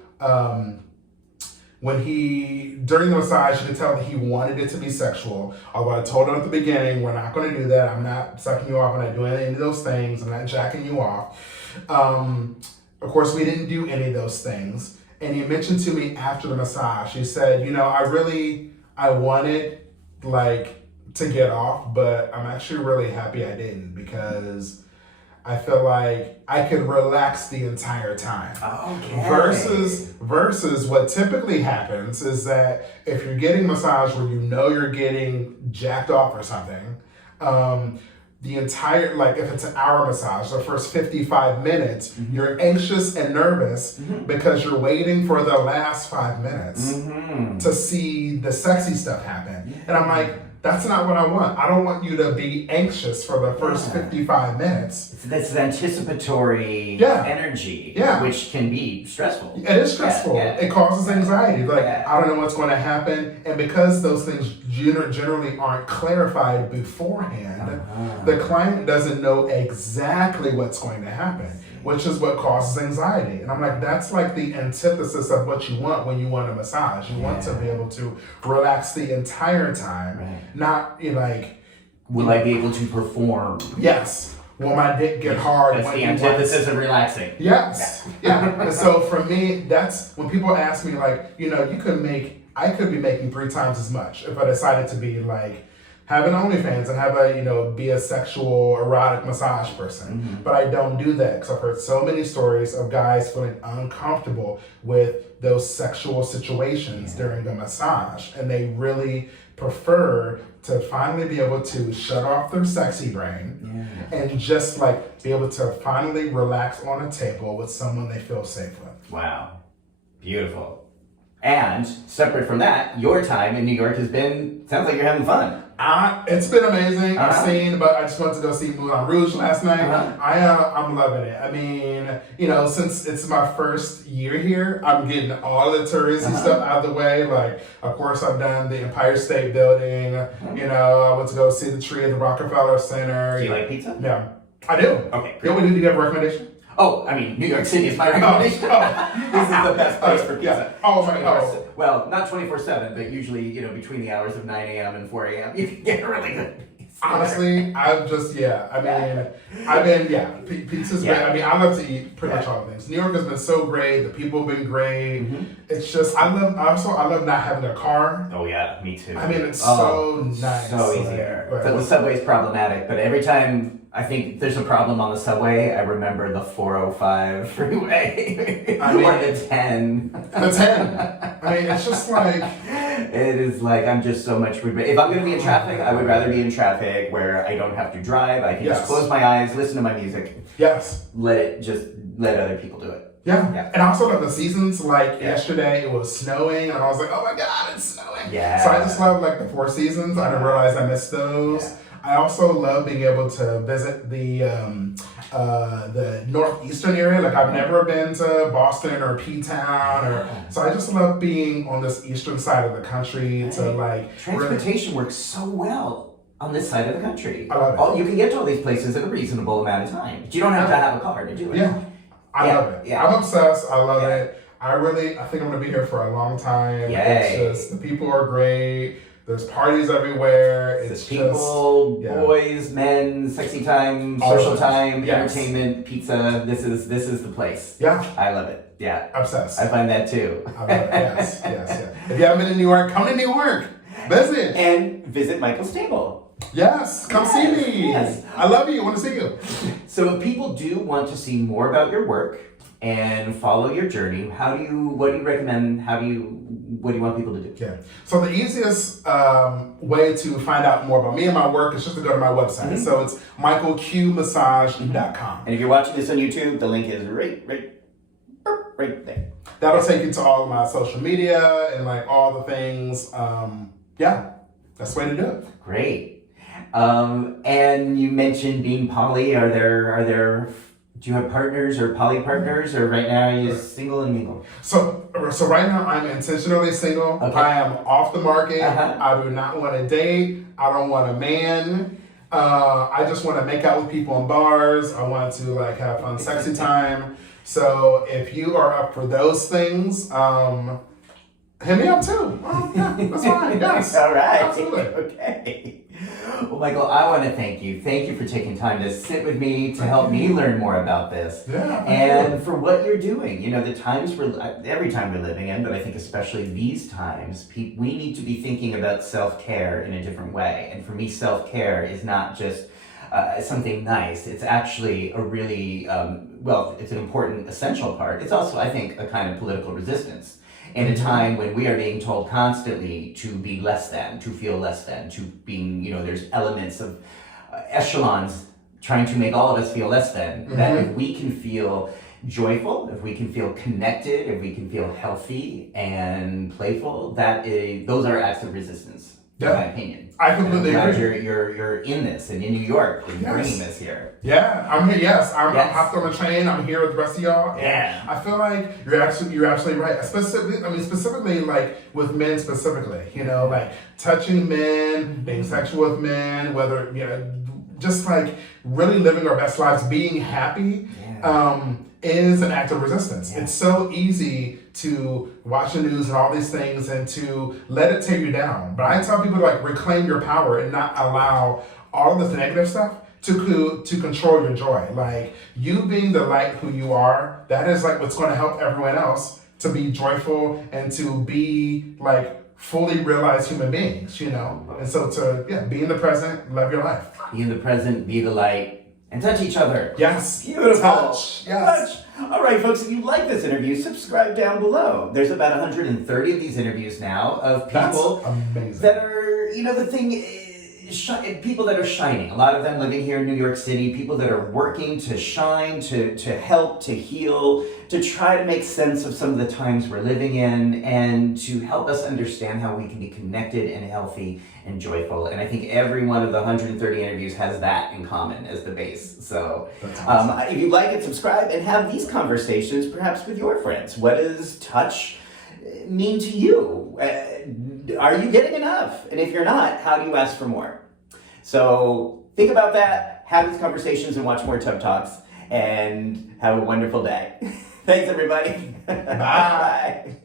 during the massage, you could tell that he wanted it to be sexual. Although I told him at the beginning, we're not going to do that. I'm not sucking you off. I'm not doing any of those things. I'm not jacking you off. Of course, we didn't do any of those things. And he mentioned to me after the massage, he said, I wanted to get off, but I'm actually really happy I didn't, because I feel like I could relax the entire time. Okay. Versus what typically happens is that if you're getting massage where you're getting jacked off or something, the entire, like if it's an hour massage, the first 55 minutes, you're anxious and nervous because you're waiting for the last 5 minutes to see the sexy stuff happen. And I'm like, that's not what I want. I don't want you to be anxious for the first 55 minutes. That's anticipatory energy, which can be stressful. It is stressful. It causes anxiety. Like, I don't know what's going to happen. And because those things generally aren't clarified beforehand, the client doesn't know exactly what's going to happen, which is what causes anxiety. And I'm like, that's like the antithesis of what you want when you want a massage. You want to be able to relax the entire time, not like... Will I be able to perform? Yes. Will my dick get hard? That's the antithesis of relaxing. Yes. Yeah. And so for me, that's when people ask me like, I could be making 3 times as much if I decided to be like, have an OnlyFans and have be a sexual erotic massage person. But I don't do that because I've heard so many stories of guys feeling uncomfortable with those sexual situations during a massage. And they really prefer to finally be able to shut off their sexy brain and just like be able to finally relax on a table with someone they feel safe with. Wow. Beautiful. And separate from that, your time in New York sounds like you're having fun. It's been amazing. But I just went to go see Moulin Rouge last night. I'm loving it. I mean, since it's my first year here, I'm getting all the touristy stuff out of the way. Like, of course, I've done the Empire State Building. I went to go see the tree at the Rockefeller Center. Do you like pizza? Yeah, I do. Okay. Do you have a recommendation? Oh, I mean, New York City is my recommendation. This is the best place for pizza. Oh my God. Well, not 24/7, but usually, between the hours of 9 a.m. and 4 a.m., you can get a really good pizza. Honestly, pizza's great. I mean, I love to eat pretty much all the things. New York has been so great. The people have been great. It's just, I love not having a car. Oh yeah, me too. I mean, it's so nice. So easier. So the subway's problematic, but every time I think there's a problem on the subway, I remember the 405 freeway. Or the 10. The 10. I mean, it's just like... It is like, I'm just so much... If I'm going to be in traffic, I would rather be in traffic where I don't have to drive. I can just close my eyes, listen to my music. Yes. Let other people do it. Yeah. And I also love the seasons. Like yesterday, it was snowing, and I was like, oh my God, it's snowing. Yeah. So I just love like the 4 seasons. I didn't realize I missed those. Yeah. I also love being able to visit the northeastern area. Like I've never been to Boston or P-Town, so I just love being on this eastern side of the country to like transportation works so well on this side of the country. I love it. You can get to all these places in a reasonable amount of time, but you don't have to have a car to do it. Yeah, I love it. Yeah. I'm obsessed. I love it. I think I'm gonna be here for a long time. Yay. It's just the people are great. There's parties everywhere. It's people, boys, men, sexy time, social time, entertainment, pizza. This is the place. Yeah. I love it. Yeah. Obsessed. I find that too. I love it. Yes. If you haven't been in New York, come to New York. Visit. And visit Michael's table. Yes. Come see me. Yes. I love you. I want to see you. So if people do want to see more about your work and follow your journey, what do you recommend? What do you want people to do? Yeah. So the easiest way to find out more about me and my work is just to go to my website. So it's michaelqmassage.com. And if you're watching this on YouTube, the link is right there. That'll take you to all of my social media and like all the things. That's the way to do it. Great. And you mentioned being poly. Do you have partners or poly partners, or right now are you single and mingle? So right now I'm intentionally single. Okay. I am off the market. I do not want to date. I don't want a man. I just want to make out with people in bars. I want to like have fun, sexy time. So if you are up for those things, hit me up too. That's fine. Yes. All right. Absolutely. Okay. Well, Michael, I want to thank you. Thank you for taking time to sit with me to help me learn more about this. Yeah. And for what you're doing. The times every time we're living in, but I think especially these times, we need to be thinking about self-care in a different way. And for me, self-care is not just something nice. It's actually a really, it's an important, essential part. It's also, I think, a kind of political resistance. In a time when we are being told constantly to be less than, to feel less than, to being, there's elements of echelons trying to make all of us feel less than. Mm-hmm. That if we can feel joyful, if we can feel connected, if we can feel healthy and playful, those are acts of resistance, in my opinion. I completely agree. You're in this and in New York and bringing this here. Yeah, I'm here. Yes, I'm hopped on the train. I'm here with the rest of y'all. Yeah, I feel like you're absolutely right. Specifically, like with men specifically. You know, like touching men, being sexual with men, whether just like really living our best lives, being happy. Is an act of resistance. It's so easy to watch the news and all these things and to let it tear you down. But I tell people to like reclaim your power and not allow all of this negative stuff to control your joy. Like you being the light who you are, that is like what's going to help everyone else to be joyful and to be like fully realized human beings, And so to be in the present, love your life. Be in the present, be the light. And touch each other. Yes. Beautiful. Touch. Yes. Touch. All right, folks, if you like this interview, subscribe down below. There's about 130 of these interviews now of people that are, the thing is, people that are shining. A lot of them living here in New York City, people that are working to shine, to help, to heal, to try to make sense of some of the times we're living in, and to help us understand how we can be connected and healthy and joyful. And I think every one of the 130 interviews has that in common as the base. So if you like it, subscribe and have these conversations perhaps with your friends. What does touch mean to you? Are you getting enough? And if you're not, how do you ask for more? So think about that, have these conversations and watch more Tub Talks, and have a wonderful day. Thanks, everybody. Bye. Bye.